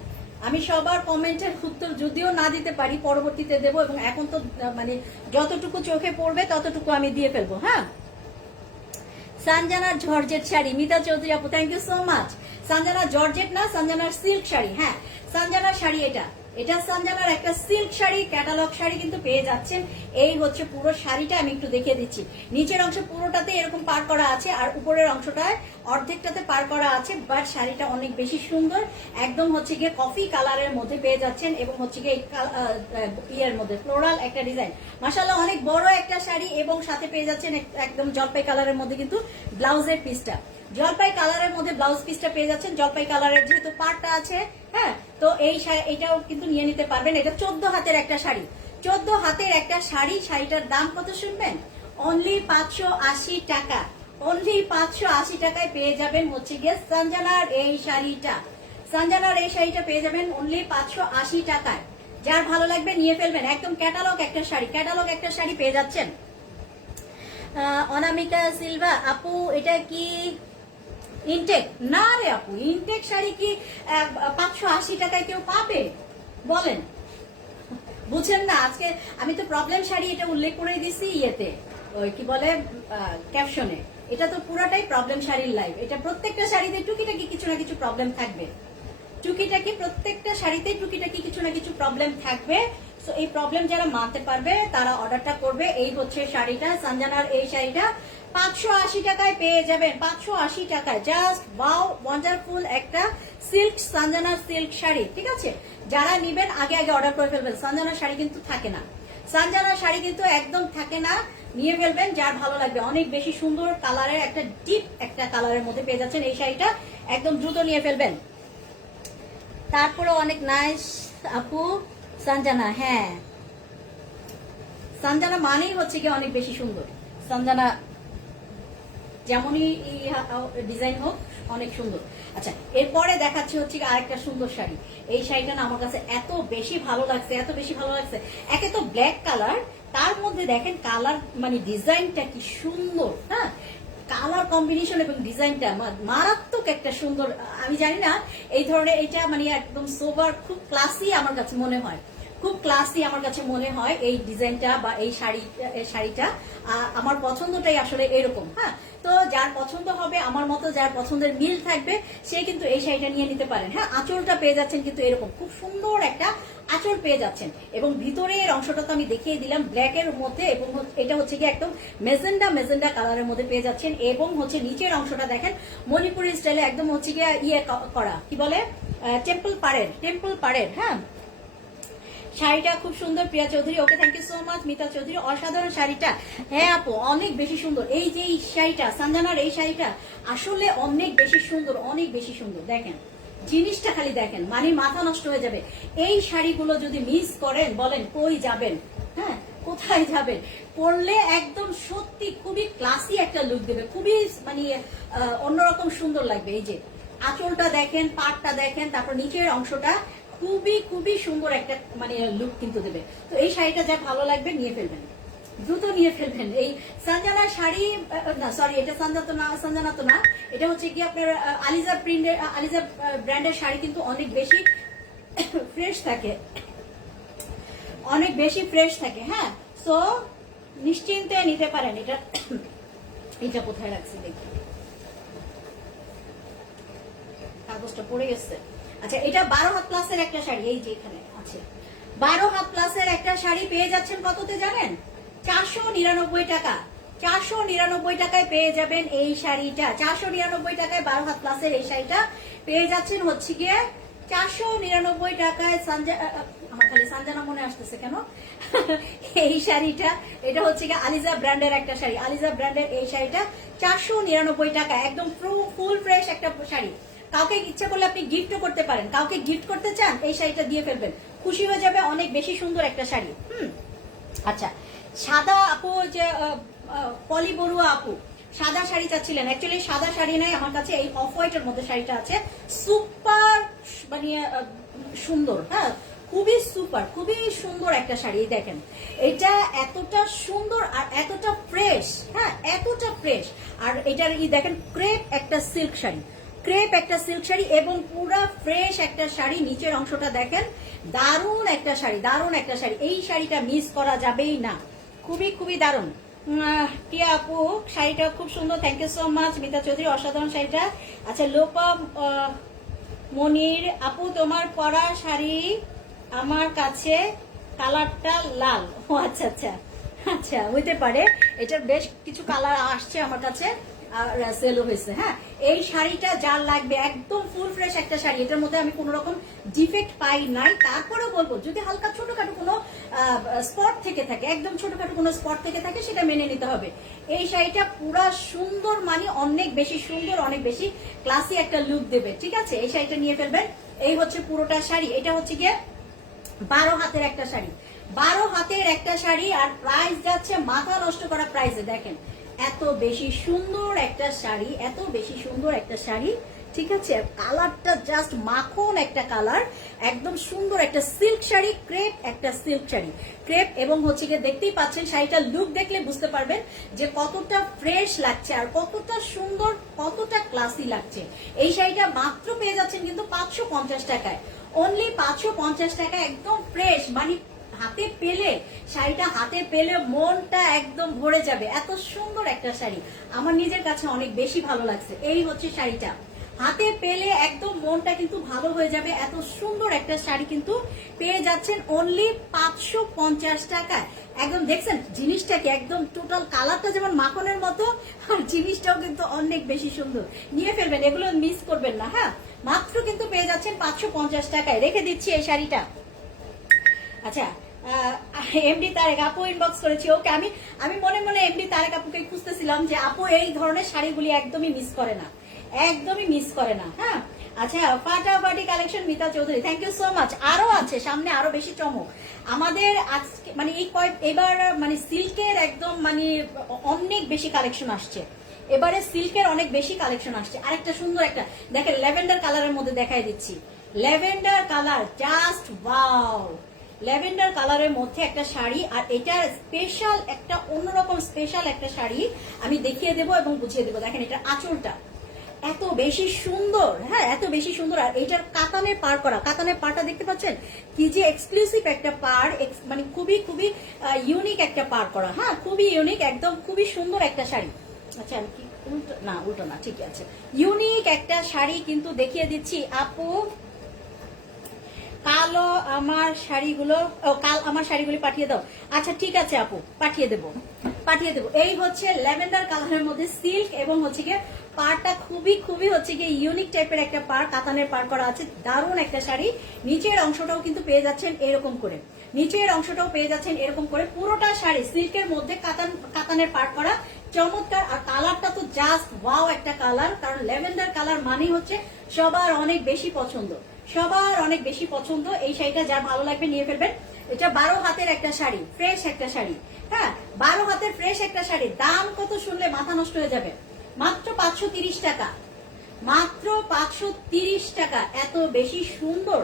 আমি সবার কমেন্টের উত্তর যদিও না দিতে পারি, পরবর্তীতে দেবো, এবং এখন তো মানে যতটুকু চোখে পড়বে ততটুকু আমি দিয়ে ফেলবো। হ্যাঁ, সানজানার জর্জেট শাড়ি, মিতা চৌধুরী আপু থ্যাংক ইউ সো মাচ। সানজানার জর্জেট না, সানজানার সিল্ক শাড়ি। হ্যাঁ, সানজানার শাড়ি এটা, এটা সানজানার একটা সিল্ক শাড়ি, ক্যাটালগ শাড়ি কিন্তু পেয়ে যাচ্ছেন। এই হচ্ছে পুরো শাড়িটা, আমি একটু দেখিয়ে দিচ্ছি। নিচের অংশ পুরোটাতে এরকম পার করা আছে, আর উপরের অংশটায় অর্ধেকটাতে পার করা আছে। বাট শাড়িটা অনেক বেশি সুন্দর, একদম হচ্ছে গিয়ে কফি কালারের মধ্যে পেয়ে যাচ্ছেন, এবং হচ্ছে গিয়ে ইয়ের মধ্যে ফ্লোরাল একটা ডিজাইন। মাশাআল্লাহ, অনেক বড় একটা শাড়ি, এবং সাথে পেয়ে যাচ্ছেন একদম জলপাই কালারের মধ্যে কিন্তু ব্লাউজের পিসটা, জলপাই কালারের মধ্যে ব্লাউজ পিসটা পেয়ে যাচ্ছেন। জলপাই কালারের যেহেতু পাড়টা আছে, হ্যাঁ, তো এইটাও কিন্তু নিয়ে নিতে পারবেন। এটা 14 হাতের একটা শাড়ি, 14 হাতের একটা শাড়ি। শাড়িটার দাম কত শুনবেন? অনলি 580 টাকা, অনলি 580 টাকায় পেয়ে যাবেন হচ্ছে গিয়ে সানজানার এই শাড়িটা। সানজানার এই শাড়িটা পেয়ে যাবেন অনলি 580 টাকায়। যার ভালো লাগবে নিয়ে ফেলবেন। একদম ক্যাটালগ একটা শাড়ি, ক্যাটালগ একটা শাড়ি পেয়ে যাচ্ছেন। অনামিকা সিলভা আপু, এটা কি ইনটেক? না রে আপু, ইনটেক শাড়ি কি 580 টাকায় কেউ পাবে বলেন? বুঝছেন না? আজকে আমি তো প্রবলেম শাড়ি এটা উল্লেখ করে দিছি ইয়েতে, ওই কি বলে ক্যাপশনে। এটা তো পুরাটাই প্রবলেম শাড়ির লাইভ। এটা প্রত্যেকটা শাড়িতে টুকিটাকি কিছু না কিছু প্রবলেম থাকবে, টুকিটাকি প্রত্যেকটা শাড়িতে টুকিটাকি কিছু না কিছু প্রবলেম থাকবে। সো এই প্রবলেম যারা মানতে পারবে তারা অর্ডারটা করবে। এই হচ্ছে শাড়িটা, সানজানার এই শাড়িটা 580 টাকায় পেয়ে যাবেন, 580 টাকায়। জাস্ট ওয়াও, ওয়ান্ডারফুল একটা সিল্ক, সানজানার সিল্ক শাড়ি। ঠিক আছে, যারা নিবেন আগে আগে অর্ডার করে ফেলবেন। সানজানার শাড়ি কিন্তু থাকে না, সানজানার শাড়ি কিন্তু একদম থাকে না, নিয়ে ফেলবেন যার ভালো লাগবে। অনেক বেশি সুন্দর কালারের একটা ডিপ একটা কালারের মধ্যে পেয়ে যাচ্ছেন এই শাড়িটা, একদম দ্রুত নিয়ে ফেলবেন। তারপরে অনেক নাইস আপু সানজানা। হ্যাঁ, সানজানা মানেই হচ্ছে কি অনেক বেশি সুন্দর। সানজানা যেমনই ডিজাইন হোক অনেক সুন্দর। আচ্ছা, এরপরে দেখাচ্ছি হচ্ছে আরেকটা সুন্দর শাড়ি। এই শাড়িটা না আমার কাছে এত বেশি ভালো লাগছে, এত বেশি ভালো লাগছে। একে তো ব্ল্যাক কালার, তার মধ্যে দেখেন কালার মানে ডিজাইনটা কি সুন্দর। হ্যাঁ, কালার কম্বিনেশন এবং ডিজাইনটা মারাত্মক একটা সুন্দর। আমি জানি না এই ধরনের, এটা মানে একদম সোবার, খুব ক্লাসি আমার কাছে মনে হয়, খুব ক্লাসি আমার কাছে মনে হয় এই ডিজাইনটা বা এই শাড়িটা। আমার পছন্দটাই আসলে এরকম। হ্যাঁ, তো যার পছন্দ হবে, আমার মতো যার পছন্দের মিল থাকবে, সে কিন্তু এই শাড়িটা নিয়ে নিতে পারেন। হ্যাঁ, আঁচলটা পেয়ে যাচ্ছেন কিন্তু এরকম খুব সুন্দর একটা আঁচল পেয়ে যাচ্ছেন, এবং ভিতরের অংশটা তো আমি দেখিয়ে দিলাম ব্ল্যাক এর মধ্যে, এবং এটা হচ্ছে কি একদম মেজেন্ডা কালারের মধ্যে পেয়ে যাচ্ছেন। এবং হচ্ছে নিচের অংশটা দেখেন মণিপুরি স্টাইলে একদম হচ্ছে গিয়ে ইয়ে করা, কি বলে টেম্পল পাড়ের। হ্যাঁ, শাড়িটা খুব সুন্দর। Priya Chowdhury okay thank you so much. Mita Chowdhury অসাধারণ শাড়িটা। হ্যাঁ আপু, অনেক বেশি সুন্দর। এই যে এই শাড়িটা, সানজানার এই শাড়িটা আসলে অনেক বেশি সুন্দর, অনেক বেশি সুন্দর। দেখেন জিনিসটা খালি দেখেন, মানে মাথা নষ্ট হয়ে যাবে। এই শাড়িগুলো যদি মিস করেন বলেন কই যাবেন? হ্যাঁ, কোথায় যাবেন? পরলে একদম সত্যি খুবই ক্লাসি একটা লুক দেবে, খুবই মানে অন্যরকম সুন্দর লাগবে। এই যে আঁচলটা দেখেন, পাটটা দেখেন, তারপর নিচের অংশটা খুবই খুবই সুন্দর একটা মানে লুক কিন্তু দেবে। তো এই শাড়িটা যা ভালো লাগবে নিয়ে ফেলবেন, দ্রুত নিয়ে ফেলবেন। এই সঞ্জানার শাড়ি, না সরি এটা সঞ্জানা তো না, এটা হচ্ছে কি আপনার আলিজা প্রিন্টের, আলিজা ব্র্যান্ডের শাড়ি কিন্তু অনেক বেশি ফ্রেশ থাকে, অনেক বেশি ফ্রেশ থাকে। হ্যাঁ, সো নিশ্চিন্তে নিতে পারেন। এটা এটা কোথায় রাখছি দেখি, কাগজটা পড়ে গেছে। আচ্ছা, এটা 12 হাত প্লাসের একটা শাড়ি, এই যে এখানে আছে 12 হাত প্লাসের একটা শাড়ি পেয়ে যাচ্ছেন কততে জানেন? 499 টাকা। 499 টাকায় পেয়ে যাবেন এই শাড়িটা। 499 টাকায় 12 হাত প্লাসের এই শাড়িটা পেয়ে যাচ্ছেন হচ্ছে গিয়ে 499 টাকায়। আমার খালি সঞ্জানা মনে আসতেছে কেন? এই শাড়িটা, এটা হচ্ছে গিয়ে আলিজা ব্র্যান্ডের একটা শাড়ি। আলিজা ব্র্যান্ডের এই শাড়িটা 499 টাকা, একদম ফুল ফ্রেশ একটা শাড়ি। কাউকে ইচ্ছা করলে আপনি গিফটও করতে পারেন। কাউকে গিফট করতে চান, এই শাড়িটা দিয়ে ফেলবেন, খুশি হয়ে যাবে। অনেক বেশি সুন্দর একটা শাড়ি। আচ্ছা, সাদা আপু যে পলি বড়ুয়া আপু সাদা শাড়ি চাচ্ছিলেন, অ্যাকচুয়ালি সাদা শাড়ি নাই আমার কাছে, এই অফ হোয়াইটের মধ্যে শাড়িটা আছে। সুপার মানে সুন্দর, হ্যাঁ খুবই সুপার, খুবই সুন্দর একটা শাড়ি। দেখেন এটা এতটা সুন্দর আর এতটা ফ্রেশ, হ্যাঁ এতটা ফ্রেশ। আর এটার দেখেন ক্রেপ একটা সিল্ক শাড়ি, ক্রেপ একটা সিল্ক শাড়ি এবং পুরা ফ্রেশ একটা শাড়ি। নিচের অংশটা দেখেন, দারুণ একটা শাড়ি, দারুণ একটা শাড়ি। এই শাড়িটা মিস করা যাবেই না, খুবই খুবই দারুণ। টিয়া আপু শাড়িটা খুব সুন্দর, thank you so much. Mita Chowdhury অসাধারণ শাড়িটা। আচ্ছা, লোপা মনির আপু তোমার পরা শাড়ি আমার কাছে কালারটা লাল। ও আচ্ছা আচ্ছা আচ্ছা, হইতে পারে, এটার বেশ কিছু কালার আসছে আমার কাছে, সেলও হয়েছে। হ্যাঁ, এই শাড়িটা যার লাগবে একদম ফুল ফ্রেশ একটা শাড়ি, এটার মধ্যে আমি কোন রকম ডিফেক্ট পাই নাই। তারপরেও বলবো যদি হালকা ছোটখাটো কোনো স্পট থেকে থাকে, একদম ছোটখাটো কোনো স্পট থেকে থাকে, সেটা মেনে নিতে হবে। এই শাড়িটা পুরা সুন্দর, মানে অনেক বেশি সুন্দর, অনেক বেশি ক্লাসি একটা লুক দেবে। ঠিক আছে, এই শাড়িটা নিয়ে ফেলবেন। এই হচ্ছে পুরোটা শাড়ি। এটা হচ্ছে গিয়ে 12 হাতের একটা শাড়ি, 12 হাতের একটা শাড়ি। আর প্রাইস যাচ্ছে মাথা নষ্ট করা প্রাইসে। দেখেন এত বেশি সুন্দর একটা শাড়ি, এত বেশি সুন্দর একটা শাড়ি। ঠিক আছে, কালারটা জাস্ট মাখন একটা কালার, একদম সুন্দর একটা সিল্ক শাড়ি, ক্রেপ একটা সিল্ক শাড়ি, ক্রেপ। এবং হচ্ছে গিয়ে দেখতেই পাচ্ছেন শাড়িটার লুক দেখলে বুঝতে পারবেন যে কতটা ফ্রেশ লাগছে আর কতটা সুন্দর, কতটা ক্লাসি লাগছে। এই শাড়িটা মাত্র পেয়ে যাচ্ছেন কিন্তু 550 টাকায়, অনলি 550 টাকা, একদম ফ্রেশ। মানে হাতে পেলে, শাড়িটা হাতে পেলে মনটা একদম ভরে যাবে। এত সুন্দর একটা শাড়ি, আমার নিজের কাছে অনেক বেশি ভালো লাগছে। এই হচ্ছে শাড়িটা, হাতে পেলে একদম মনটা কিন্তু ভালো হয়ে যাবে। এত সুন্দর একটা শাড়ি কিন্তু পেয়ে যাচ্ছেন অনলি 550 টাকায়। একদম দেখছেন জিনিসটাকে, একদম টোটাল কালারটা যেমন মাখনের মতো, আর জিনিসটাও কিন্তু অনেক বেশি সুন্দর। নিয়ে ফেলবেন, এগুলো মিস করবেন না। হ্যাঁ, মাত্র কিন্তু পেয়ে যাচ্ছেন 550 টাকায়। রেখে দিচ্ছি এই শাড়িটা। আচ্ছা, এমডি তারেক আপু ইনবক্স করেছি। ওকে, আমি মনে মনে এমডি তারেক আপুকে খুঁজতেছিলাম যে আপু এই ধরনের শাড়িগুলি একদমই মিস করে না, একদমই মিস করে না। হ্যাঁ, আচ্ছা, ফাটাফাটি collection Mita Chowdhury, thank you so much. আরো আছে সামনে, আরো বেশি চমক আমাদের আজকে, মানে এই এবার মানে সিল্কের একদম মানে অনেক বেশি কালেকশন আসছে। এবারে সিল্কের অনেক বেশি কালেকশন আসছে। আরেকটা সুন্দর একটা দেখেন, ল্যাভেন্ডার কালারের মধ্যে দেখাই দিচ্ছি। Lavender colour, just wow, lavender কালারের মধ্যে একটা শাড়ি। আর এটা স্পেশাল একটা, অন্যরকম স্পেশাল একটা শাড়ি আমি দেখিয়ে দেবো এবং বুঝিয়ে দেবো। দেখেন এটা আঁচলটা এত বেশি সুন্দর, হ্যাঁ এত বেশি সুন্দর। আর এটার কাতানের পার করা, কাতানের পারটা দেখতে পাচ্ছেন কি যে এক্সক্লুসিভ একটা পার, মানে খুবই খুবই ইউনিক একটা পার করা। হ্যাঁ, খুবই ইউনিক, একদম খুবই সুন্দর একটা শাড়ি। আচ্ছা, আমি কি উল্টো না, উল্টো না, ঠিক আছে, ইউনিক একটা শাড়ি কিন্তু দেখিয়ে দিচ্ছি। আপু কালো আমার শাড়িগুলো, কাল আমার শাড়িগুলি পাঠিয়ে দাও। আচ্ছা ঠিক আছে আপু, পাঠিয়ে দেবো, পাঠিয়ে দেবো। এই হচ্ছে ল্যাভেন্ডার কালারের মধ্যে সিল্ক এবং হচ্ছে গিয়ে পাড়টা খুবই খুবই হচ্ছে গিয়ে ইউনিক টাইপের একটা পাড়, কাতানের পাড় করা আছে, দারুণ একটা শাড়ি। নিচের অংশটাও কিন্তু পেয়ে যাচ্ছেন এরকম করে, নিচের অংশটাও পেয়ে যাচ্ছেন এরকম করে। পুরোটা শাড়ি সিল্কের মধ্যে কাতানের পাড় করা, চমৎকার। আর কালারটা তো জাস্ট ওয়াও একটা কালার, কারণ ল্যাভেন্ডার কালার মানেই হচ্ছে সবার অনেক বেশি পছন্দ, সবার অনেক বেশি পছন্দ। এই শাড়িটা যার ভালো লাগবে নিয়ে ফেলবেন। এটা 12 হাতের একটা শাড়ি, ফ্রেশ একটা শাড়ি। হ্যাঁ, 12 হাতের ফ্রেশ একটা শাড়ি। দাম কত শুনলে মাথা নষ্ট হয়ে যাবে, মাত্র 530 টাকা, মাত্র 530 টাকা। এত বেশি সুন্দর,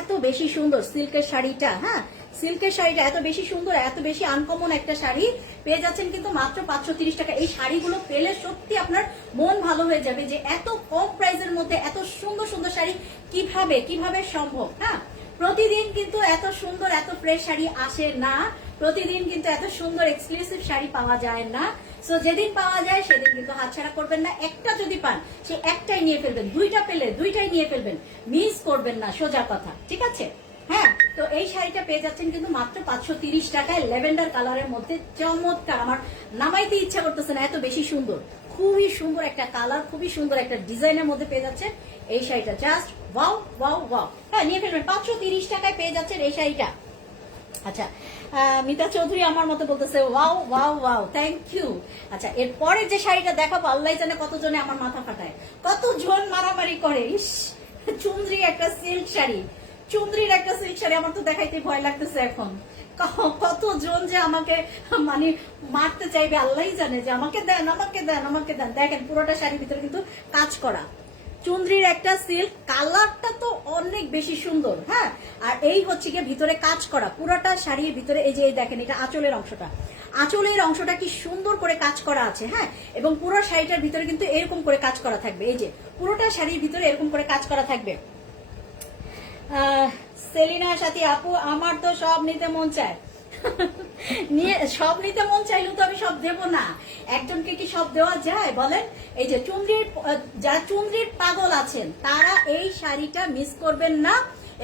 এত বেশি সুন্দর সিল্কের শাড়িটা। হ্যাঁ, সিল্কের শাড়িটা এত বেশি সুন্দর, এত বেশি আনকমন একটা শাড়ি পেয়ে যাচ্ছেন কিন্তু মাত্র 530 টাকা। এই শাড়িগুলো পেলে সত্যি আপনার মন ভালো হয়ে যাবে যে এত কম প্রাইসের মধ্যে এত সুন্দর সুন্দর শাড়ি কিভাবে সম্ভব। হ্যাঁ, প্রতিদিন কিন্তু এত সুন্দর এত ফ্রেশ শাড়ি আসে না, প্রতিদিন কিন্তু এত সুন্দর এক্সক্লুসিভ শাড়ি পাওয়া যায় না। সো যেদিন পাওয়া যায় সেদিন কিন্তু হাতছাড়া করবেন না। একটা যদি পান সে একটাই নিয়ে ফেলবেন, দুইটা পেলে দুইটাই নিয়ে ফেলবেন, মিস করবেন না, সোজা কথা, ঠিক আছে? হ্যাঁ, তো এই শাড়িটা পেয়ে যাচ্ছেন কিন্তু মাত্র 530 টাকায়, ল্যাভেন্ডার কালারের মধ্যে, চমৎকার। আমার নামাইতে ইচ্ছা করতেছে না, এত বেশি সুন্দর, খুবই সুন্দর একটা কালার, খুবই সুন্দর একটা ডিজাইনের মধ্যে পেয়ে যাচ্ছেন এই শাড়িটা। Just wow wow wow. হ্যাঁ, নিয়ে ফেলবেন, 530 টাকায় পেয়ে যাচ্ছেন এই শাড়িটা। আচ্ছা, মিতা চৌধুরী আমার মতো বলতেছে wow wow wow, thank you. আচ্ছা, এরপরে যে শাড়িটা দেখাবো আল্লাহ জানে কতজনে আমার মাথা ফাটায়, কতজন মারামারি করে। ইস, চুন্দ্রি একটা সিল্ক শাড়ি, চুন্দ্রির একটা সিল্ক শাড়ি, আমার তো দেখাইতে ভয় লাগতেছে এখন। কতজন যে আমাকে মানে মারতে চাইবে আল্লাহই জানে, যে আমাকে দেন আমাকে দেন আমাকে দেন। দেখেন পুরোটা শাড়ির ভিতরে কিন্তু কাজ করা, চুন্দ্রির একটা সিল্ক, কালারটা তো অনেক বেশি সুন্দর। হ্যাঁ, আর এই হচ্ছে গিয়ে ভিতরে কাজ করা, পুরোটা শাড়ির ভিতরে এই যে দেখেন এটা আঁচলের অংশটা, আঁচলের অংশটা কি সুন্দর করে কাজ করা আছে। হ্যাঁ, এবং পুরো শাড়িটার ভিতরে কিন্তু এরকম করে কাজ করা থাকবে, এই যে পুরোটা শাড়ির ভিতরে এরকম করে কাজ করা থাকবে। সেলিনার সাথে আপু, আমার তো সব নিতে মন চায়। নিয়ে সব নিতে মন চাইলেও তো আমি সব দেবো না, একজনকে কি সব দেওয়া যায় বলেন? এই যে চুন্দ্রির, যারা চুন্দ্রির পাগল আছেন তারা এই শাড়িটা মিস করবেন না।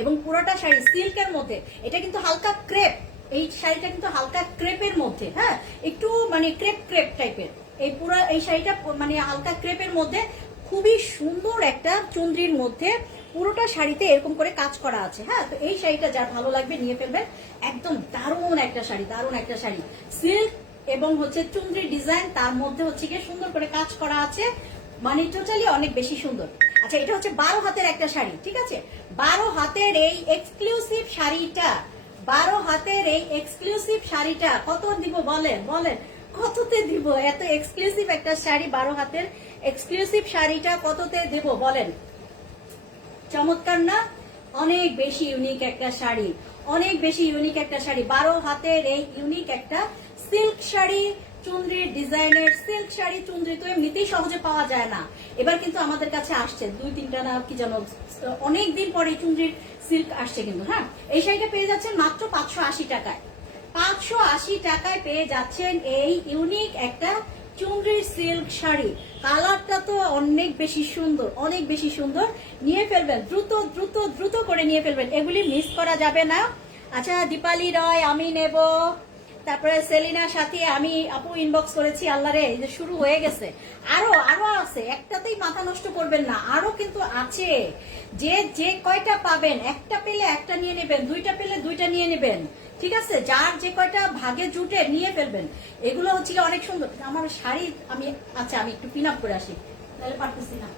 এবং পুরোটা শাড়ি সিল্কের মধ্যে, এটা কিন্তু হালকা ক্রেপ, এই শাড়িটা কিন্তু হালকা ক্রেপের মধ্যে। হ্যাঁ, একটু মানে ক্রেপ ক্রেপ টাইপের এই পুরো এই শাড়িটা, মানে হালকা ক্রেপের মধ্যে, খুবই সুন্দর একটা চুন্দ্রির মধ্যে পুরোটা শাড়িতে এরকম করে কাজ করা আছে। হ্যাঁ, তো এই শাড়িটা যার ভালো লাগবে নিয়ে ফেলবেন, একদম দারুণ একটা শাড়ি, দারুণ একটা শাড়ি, সিল্ক এবং হচ্ছে চুন্দ্রি ডিজাইন, তার মধ্যে হচ্ছে গিয়ে সুন্দর করে কাজ করা আছে, মানে টোটালি অনেক বেশি সুন্দর। আচ্ছা, এটা হচ্ছে 12 হাতের একটা শাড়ি, ঠিক আছে? 12 হাতের এই এক্সক্লুসিভ শাড়িটা, 12 হাতের এই এক্সক্লুসিভ শাড়িটা কত দিব বলেন বলেন, কততে দিব? এত এক্সক্লুসিভ একটা শাড়ি, 12 হাতের এক্সক্লুসিভ শাড়িটা কততে দেব বলেন? চমৎকার না? অনেক বেশি ইউনিক একটা শাড়ি, অনেক বেশি ইউনিক একটা শাড়ি, 12 হাতের এই ইউনিক একটা সিল্ক শাড়ি, চুন্দ্রির ডিজাইনের সিল্ক শাড়ি। চুন্দ্রি তো এমনিতেই সহজে পাওয়া যায় না, এবার কিন্তু আমাদের কাছে আসছে 2-3টা না কি যেন, অনেকদিন পরে চুন্দ্রির সিল্ক আসছে কিন্তু। হ্যাঁ, এই শাড়িটা পেয়ে যাচ্ছেন মাত্র 580 টাকায়, 580 টাকায় পেয়ে যাচ্ছেন এই ইউনিক একটা চুন্দ্রির সিল্ক শাড়ি। কালারটা তো অনেক বেশি সুন্দর, অনেক বেশি সুন্দর, নিয়ে ফেলবেন, দ্রুত দ্রুত দ্রুত করে নিয়ে ফেলবেন, এগুলি মিস করা যাবে না। আচ্ছা, দীপালি রয় আমি নেব, তারপরে সেলিনার সাথে আমি আপু ইনবক্স করেছি, আল্লাহ রে যে শুরু হয়ে গেছে, আরো আরো আছে, একটাতেই মাথা নষ্ট করবেন না, আরো কিন্তু আছে। যে যে কয়টা পাবেন, একটা পেলে একটা নিয়ে নেবেন, দুইটা পেলে দুইটা নিয়ে নেবেন, ঠিক আছে? যার যে কয়টা ভাগে জুটে নিয়ে ফেলবেন। এগুলো হচ্ছে অনেক সুন্দর। আমার শাড়ি আমি, আচ্ছা আমি একটু পিন আপ করে আসি, তাহলে পারতেছি না।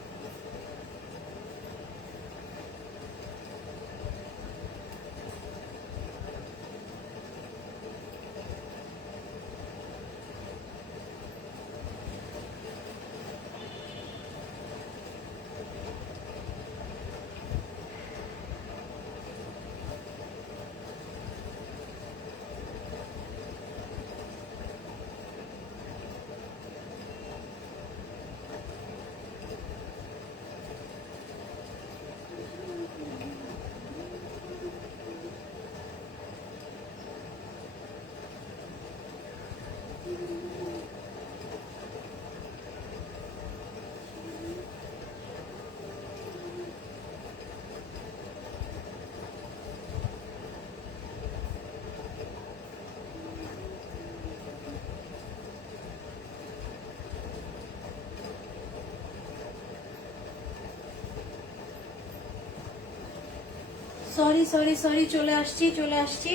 সরি সরি সরি, চলে আসছি চলে আসছি।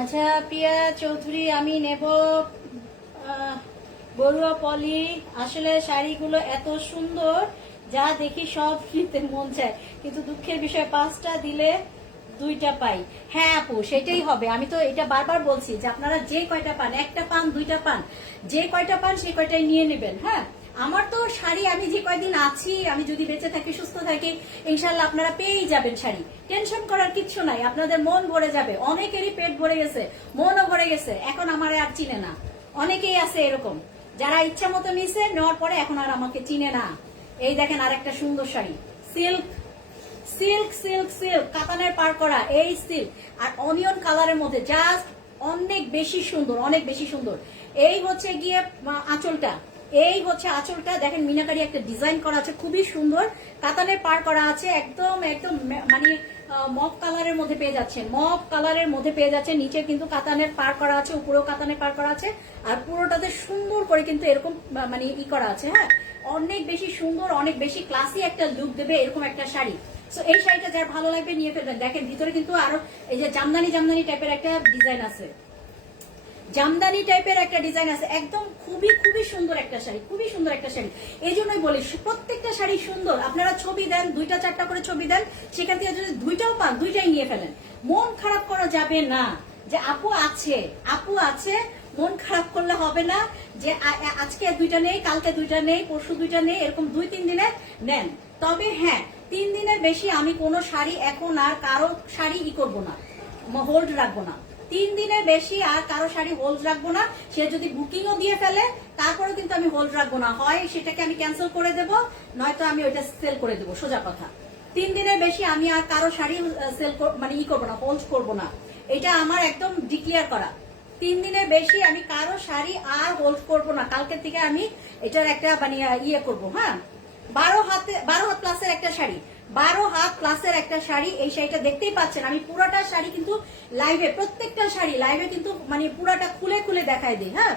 আচ্ছা, প্রিয়া চৌধুরী আমি নেব, বড়ুয়া পলি, আসলে শাড়িগুলো এত সুন্দর যা দেখি সব নিতে মন চায়, কিন্তু দুঃখের বিষয় 5টা দিলে 2টা পাই। হ্যাঁ আপু, সেটাই হবে, আমি তো এটা বারবার বলছি যে আপনারা যে কয়টা পান, একটা পান দুইটা পান, যে কয়টা পান সেই কয়টাই নিয়ে নেবেন। হ্যাঁ, আমার তো শাড়ি আমি যে কয়দিন আছি, আমি যদি বেঁচে থাকি সুস্থ থাকি ইনশাল্লাহ আপনারা পেয়েই যাবেন শাড়ি। টেনশন করার কিচ্ছু নাই, আপনাদের মন ভরে যাবে। অনেকেরই পেট ভরে গেছে, মনও ভরে গেছে, এখন আমার আর চিনে না। অনেকেই আছে এরকম যারা ইচ্ছা মতো নিছে, নেওয়ার পরে এখন আর আমাকে চিনে না। এই দেখেন আরেকটা সুন্দর sari, silk silk silk silk কাতানের পার করা এই সিল্ক আর অনিয়ন কালারের মধ্যে, জাস্ট অনেক বেশি সুন্দর, অনেক বেশি সুন্দর। এই হচ্ছে গিয়ে আঁচলটা, এই হচ্ছে আঁচলটা দেখেন মিনাকারি একটা ডিজাইন করা আছে, খুবই সুন্দর। কাতানের পার করা আছে, একদম একদম মানে মফ কালারের মধ্যে পেয়ে যাচ্ছেন, মফ কালারের মধ্যে পেয়ে যাচ্ছেন। নিচে কিন্তু কাতানের পার করা আছে, উপরেও কাতানের পার করা আছে, আর পুরোটাতে সুন্দর করে কিন্তু এরকম মানে করা আছে। হ্যাঁ, অনেক বেশি সুন্দর, অনেক বেশি ক্লাসি একটা লুক দেবে এরকম একটা শাড়ি। সো এই শাড়িটা যার ভালো লাগবে নিয়ে ফেলবেন। দেখেন ভিতরে কিন্তু আরো এই যে জামদানি জামদানি টাইপের একটা ডিজাইন আছে, জামদানি টাইপের একটা ডিজাইন আছে, একদম খুবই খুবই সুন্দর একটা শাড়ি, খুবই সুন্দর একটা শাড়ি। এই জন্যই বলি প্রত্যেকটা শাড়ি সুন্দর। আপনারা ছবি দেন, 2টা 4টা করে ছবি দেন, সেখান থেকে যদি 2টাও পান 2টাই নিয়ে ফেলেন। মন খারাপ করা যাবে না যে আপু আছে, আপু আছে, মন খারাপ করলে হবে না যে আজকে 2টা নেই, কালকে 2টা নেই, পরশু 2টা নেই, এরকম 2-3 দিনে নেন। তবে হ্যাঁ, 3 দিনের বেশি আমি কোনো শাড়ি এখন আর কারো শাড়ি করবো না, হোল্ড রাখবো না। 3 দিনের বেশি আর কারো শাড়ি হোল্ড রাখবো না। সে যদি বুকিংও দিয়ে ফেলে তারপরে কিন্তু আমি হোল্ড রাখবো না, হয় সেটাকে আমি ক্যান্সেল করে দেবো, নয়তো আমি ওইটা সেল করে দেবো, সোজা কথা। 3 দিনের বেশি আমি আর কারো শাড়ি সেল মানে করবো না, হোল্ড করবো না, এটা আমার একদম ডিক্লেয়ার করা। 3 দিনের বেশি আমি কারো শাড়ি আর হোল্ড করবো না। কালকে থেকে আমি এটার একটা মানে করবো। হ্যাঁ, 12 হাত প্লাসের একটা শাড়ি, 12 হাত প্লাসের একটা শাড়ি। এই শাড়িটা দেখতেই পাচ্ছেন, আমি পুরাটা শাড়ি কিন্তু লাইভে, প্রত্যেকটা শাড়ি লাইভে কিন্তু মানে পুরাটা খুলে খুলে দেখাই দিই। হ্যাঁ,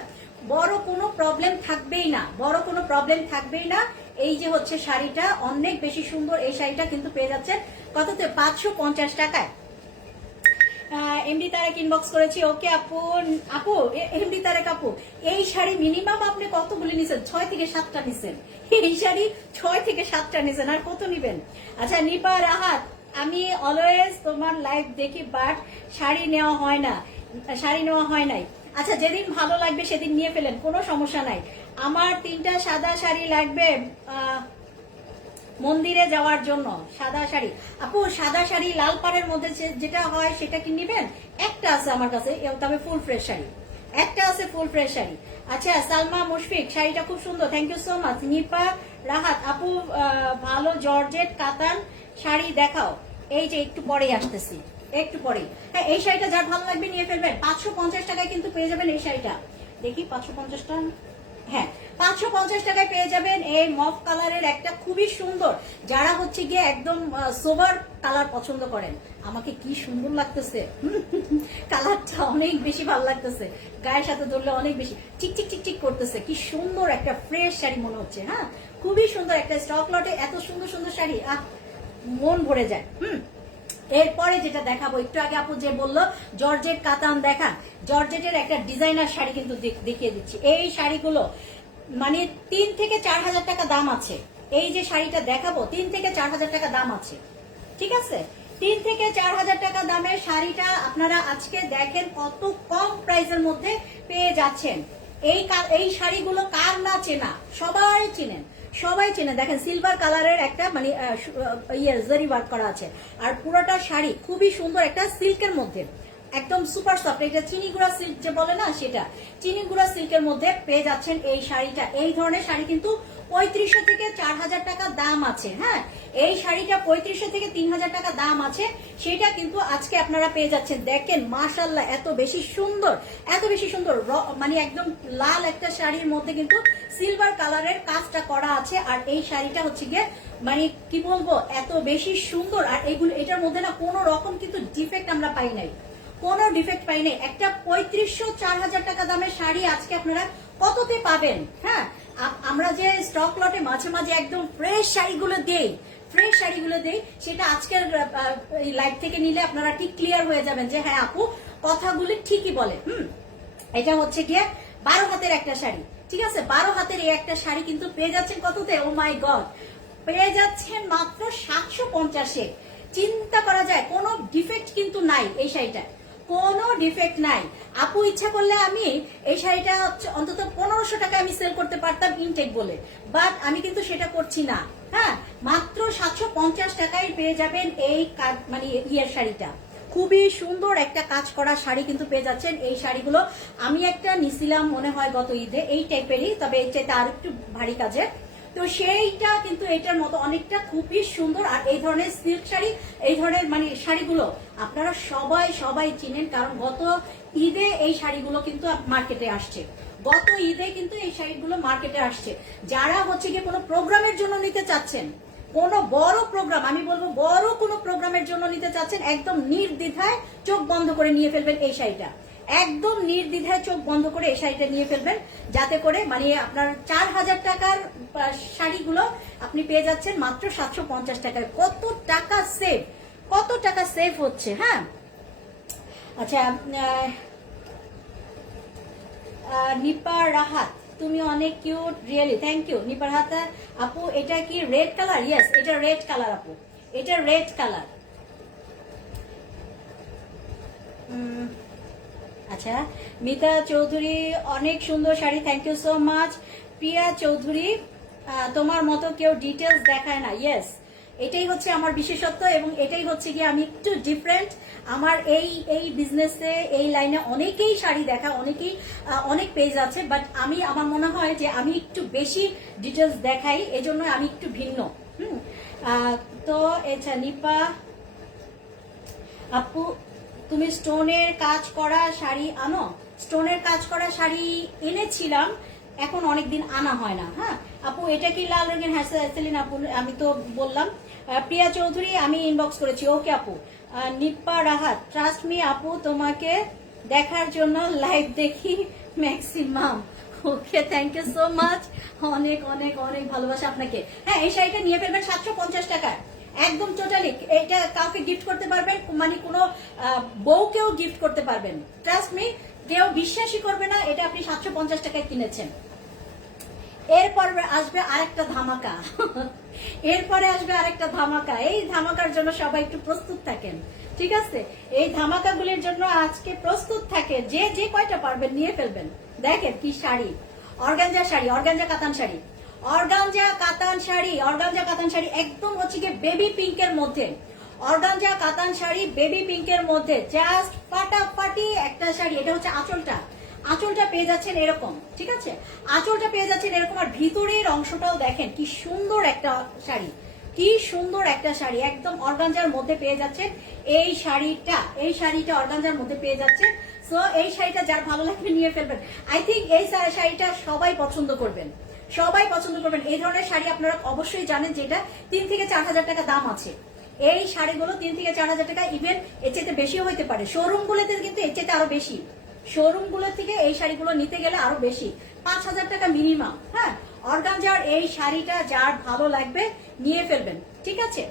বড় কোনো প্রবলেম থাকবেই না, বড় কোনো প্রবলেম থাকবেই না। এই যে হচ্ছে শাড়িটা অনেক বেশি সুন্দর, এই শাড়িটা কিন্তু পেয়ে যাচ্ছেন কততে? 550 টাকায়। এমডি তারেক ইনবক্স করেছি, ওকে আপু। আপু এমডি তারেক আপু, এই শাড়ি মিনিমাম আপনি কতগুলি নিছেন? 6 থেকে 7টা নিছেন, এই শাড়ি 6 থেকে 7টা নিছেন, আর কত নিবেন? আচ্ছা নিপা রাহাত, আমি অলওয়েজ তোমার লাইভ দেখি, বাট শাড়ি নেওয়া হয় না, শাড়ি নেওয়া হয় নাই। আচ্ছা, যেদিন ভালো লাগবে সেদিন নিয়ে ফেলেন, কোনো সমস্যা নাই। আমার 3টা সাদা শাড়ি লাগবে মন্দিরে যাওয়ার জন্য, সাদা শাড়ি। আপু সাদা শাড়ি লাল পাড়ের মধ্যে যেটা হয় সেটা কি নিবেন? একটা আছে আমার কাছে, তবে ফুল ফ্রেশ শাড়ি একটা আছে, ফুল ফ্রেশ শাড়ি। আচ্ছা সালমা মুশফিক, শাড়িটা খুব সুন্দর, thank you so much. Nipa Rahat আপু, ভালো জর্জেট কাতান শাড়ি দেখাও। এই যে একটু পরেই আসতেছি, একটু পরেই। হ্যাঁ, এই শাড়িটা যার ভালো লাগবে নিয়ে ফেলবেন। 550 টাকায় কিন্তু পেয়ে যাবেন এই শাড়িটা। দেখি 550টা, হ্যাঁ 550 টাকায় পেয়ে যাবেন এই মফ কালারের একটা খুবই সুন্দর। যারা হচ্ছে গিয়ে একদম সোবার কালার পছন্দ করেন, আমাকে কি সুন্দর লাগতেছে, কালারটা অনেক বেশি ভালো লাগতেছে, গায়ের সাথে ধরলে অনেক বেশি চিক চিক চিক চিক করতেছে, কি সুন্দর একটা ফ্রেশ শাড়ি মনে হচ্ছে। হ্যাঁ, খুবই সুন্দর একটা স্টক লটে এত সুন্দর সুন্দর শাড়ি, মন ভরে যায়। এরপরে যেটা দেখাবো, একটু আগে আপু যে বললো জর্জেট কাতান দেখান, জর্জেটের একটা ডিজাইনার শাড়ি কিন্তু দেখিয়ে দিচ্ছি। এই শাড়িগুলো মানে 3 থেকে 4 হাজার টাকা দাম আছে। এই যে শাড়িটা দেখাবো 3 থেকে 4 হাজার টাকা দাম আছে, ঠিক আছে? 3 থেকে 4 হাজার টাকা দামের শাড়িটা আপনারা আজকে দেখেন কত কম প্রাইসের মধ্যে পেয়ে যাচ্ছেন। এই শাড়িগুলো কার না চেনা, সবাই চিনেন, সবাই চেনে। দেখেন সিলভার কালারের একটা মানে জারি ওয়ার্ক করা আছে, আর পুরোটা শাড়ি খুবই সুন্দর একটা সিল্কের মধ্যে, একদম সুপার সফট। এটা চিনিগুড়া সিল্ক যে বলে না, সেটা চিনিগুড়া সিল্কের মধ্যে পেয়ে যাচ্ছেন এই শাড়িটা। এই ধরনের শাড়ি কিন্তু 3500 থেকে 4000 টাকা দাম আছে। হ্যাঁ, এই শাড়িটা 3500 থেকে 3000 টাকা দাম আছে, সেটা কিন্তু আজকে আপনারা পেয়ে যাচ্ছেন। দেখেন মাশাআল্লাহ, এত বেশি সুন্দর, এত বেশি সুন্দর, মানে একদম লাল একটা শাড়ির মধ্যে কিন্তু সিলভার কালারের কাজটা করা আছে। আর এই শাড়িটা হচ্ছে গিয়ে মানে কি বলবো, এত বেশি সুন্দর। আর এইগুলো এটার মধ্যে না কোনো রকম কিন্তু ডিফেক্ট আমরা পাই নাই, কোনো ডিফেক্ট পাই নাই। একটা 3500-4000 টাকা দামের শাড়ি আজকে আপনারা কততে পাবেন? হ্যাঁ, আমরা যে স্টক লটে মাঝে মাঝে একদম ফ্রেশ শাড়িগুলো দেই, ফ্রেশ শাড়িগুলো দেই, সেটা আজকের এই লাইভ থেকে নিলে আপনারা ঠিক ক্লিয়ার হয়ে যাবেন যে হ্যাঁ আপু কথাগুলি ঠিকই বলে। এটা হচ্ছে গিয়ে 12 হাতের একটা শাড়ি, ঠিক আছে? 12 হাতের এই একটা শাড়ি কিন্তু পেয়ে যাচ্ছেন কততে? ও মাই গড, পেয়ে যাচ্ছেন মাত্র 750-এ। চিন্তা করা যায়, কোনো ডিফেক্ট কিন্তু নাই এই শাড়িটা, কোনো ডিফেক্ট নাই। আপু ইচ্ছা করলে আমি এই শাড়িটা অন্তত টাকা আমি সেল করতে পারতাম ইনটেক বলে, বাট আমি কিন্তু সেটা করছি না। হ্যাঁ, মাত্র 750 টাকায় পেয়ে যাবেন এই মানে ইয়ের শাড়িটা। খুবই সুন্দর একটা কাজ করা শাড়ি কিন্তু পেয়ে যাচ্ছেন। এই শাড়িগুলো আমি একটা নিছিলাম মনে হয় গত ঈদে, এই টাইপেরই, তবে এই চাইতে আর একটু ভারী কাজের। তো সেইটা কিন্তু এটার মতো অনেকটা খুবই সুন্দর। আর এই ধরনের সিল্ক শাড়ি, এই ধরনের মানে শাড়িগুলো আপনারা সবাই চিনেন, কারণ গত ঈদে এই শাড়িগুলো কিন্তু মার্কেটে আসছে। গত ঈদে কিন্তু এই শাড়িগুলো মার্কেটে আসছে। যারা হচ্ছে গিয়ে কোনো প্রোগ্রামের জন্য নিতে চাচ্ছেন, কোনো বড় প্রোগ্রাম, আমি বলবো বড় কোনো প্রোগ্রামের জন্য নিতে চাচ্ছেন, একদম নির্দ্বিধায় চোখ বন্ধ করে নিয়ে ফেলবেন এই শাড়িটা। একদম নির্দ্বিধায় চোখ বন্ধ করে এই শাড়িটা নিয়ে ফেলবেন, যাতে করে মানে আপনার 4000 টাকার শাড়িগুলো আপনি পেয়ে যাচ্ছেন মাত্র 750 টাকায়। কত টাকা সেভ হচ্ছে। হ্যাঁ, আচ্ছা, নিপা রাহাত, তুমি অনেক cute, really thank you Nipa Rahat আপু। এটা কি রেড কালার? ইয়েস, এটা রেড কালার আপু, এটা রেড কালার। আচ্ছা, মিতা চৌধুরী, অনেক সুন্দর sari, thank you so much. Priya Chowdhury, তোমার মতো কেউ ডিটেলস দেখায় না। ইয়েস, এটাই হচ্ছে আমার বিশেষত্ব, এবং এটাই হচ্ছে কি আমি একটু ডিফারেন্ট। আমার এই বিজনেসে, এই লাইনে অনেকেই শাড়ি দেখা, অনেক পেজ আছে, বাট আমার মনে হয় যে আমি একটু বেশি ডিটেলস দেখাই, এজন্য আমি একটু ভিন্ন। তো আচ্ছা, নিপা আপু, তুমি স্টোনের কাজ করা শাড়ি আনো? স্টোনের কাজ করা শাড়ি এনেছিলাম, এখন অনেকদিন আনা হয় না। হ্যাঁ আপু, এটা কি লাল রঙের? হ্যাঁ সেলিন আপু, আমি তো বললাম। প্রিয়া চৌধুরী, আমি ইনবক্স করেছি। ওকে আপু। নিপা রাহাত, ট্রাস্ট মি আপু, তোমাকে দেখার জন্য লাইভ দেখি maximum. Okay, thank you so much, অনেক অনেক অনেক ভালোবাসা আপনাকে। হ্যাঁ, এই শাড়িটা নিয়ে ফেলবেন 750 টাকায়, একদম টোটালি। এটা কাউকে গিফট করতে পারবেন, মানে কোনো বউকেও গিফট করতে পারবেন। ট্রাস্ট মি, কেউ বিশ্বাসই করবে না এটা আপনি 750 টাকায় কিনেছেন। এরপর আসবে আরেকটা ধামাকা। এই ধামাকার জন্য সবাই একটু প্রস্তুত থাকেন, ঠিক আছে? এই ধামাকাগুলির জন্য আজকে প্রস্তুত থাকে, যে কয়টা পারবেন নিয়ে ফেলবেন। দেখেন কি শাড়ি, অর্গানজা শাড়ি, অর্গানজা কাতান শাড়ি, অর্গানজা কাতান শাড়ি, একদম হচ্ছে গিয়ে বেবি পিঙ্কের মধ্যে। অর্গানজা কাতান শাড়ি বেবি পিঙ্কের মধ্যে, জাস্ট ফাটাফাটি একটা শাড়ি। এটা হচ্ছে আঁচলটা পেয়ে যাচ্ছেন এরকম, ঠিক আছে? আঁচলটা পেয়ে যাচ্ছেন এরকম, আর ভিতরের অংশটাও দেখেন কি সুন্দর একটা শাড়ি, একদম অর্গানজার মধ্যে পেয়ে যাচ্ছেন এই শাড়িটা অর্গানজার মধ্যে পেয়ে যাচ্ছেন। সো এই শাড়িটা যার ভালো লাগবে নিয়ে ফেলবেন। আই থিঙ্ক এই শাড়িটা সবাই পছন্দ করবেন। এই ধরনের শাড়ি আপনারা অবশ্যই জানেন যে এটা 3 থেকে 4000 টাকা দাম আছে। এই শাড়িগুলো 3 থেকে 4000 টাকা, ইভেন এর চেয়ে বেশিও হইতে পারে। শোরুমগুলোতে কিন্তু এর চেয়ে আরো বেশি, শোরুমগুলো থেকে এই শাড়িগুলো নিতে গেলে আরো বেশি, 5000 টাকা মিনিমাম। হ্যাঁ, অর্গানজার এই শাড়িটা যার ভালো লাগবে নিয়ে ফেলবেন, ঠিক আছে?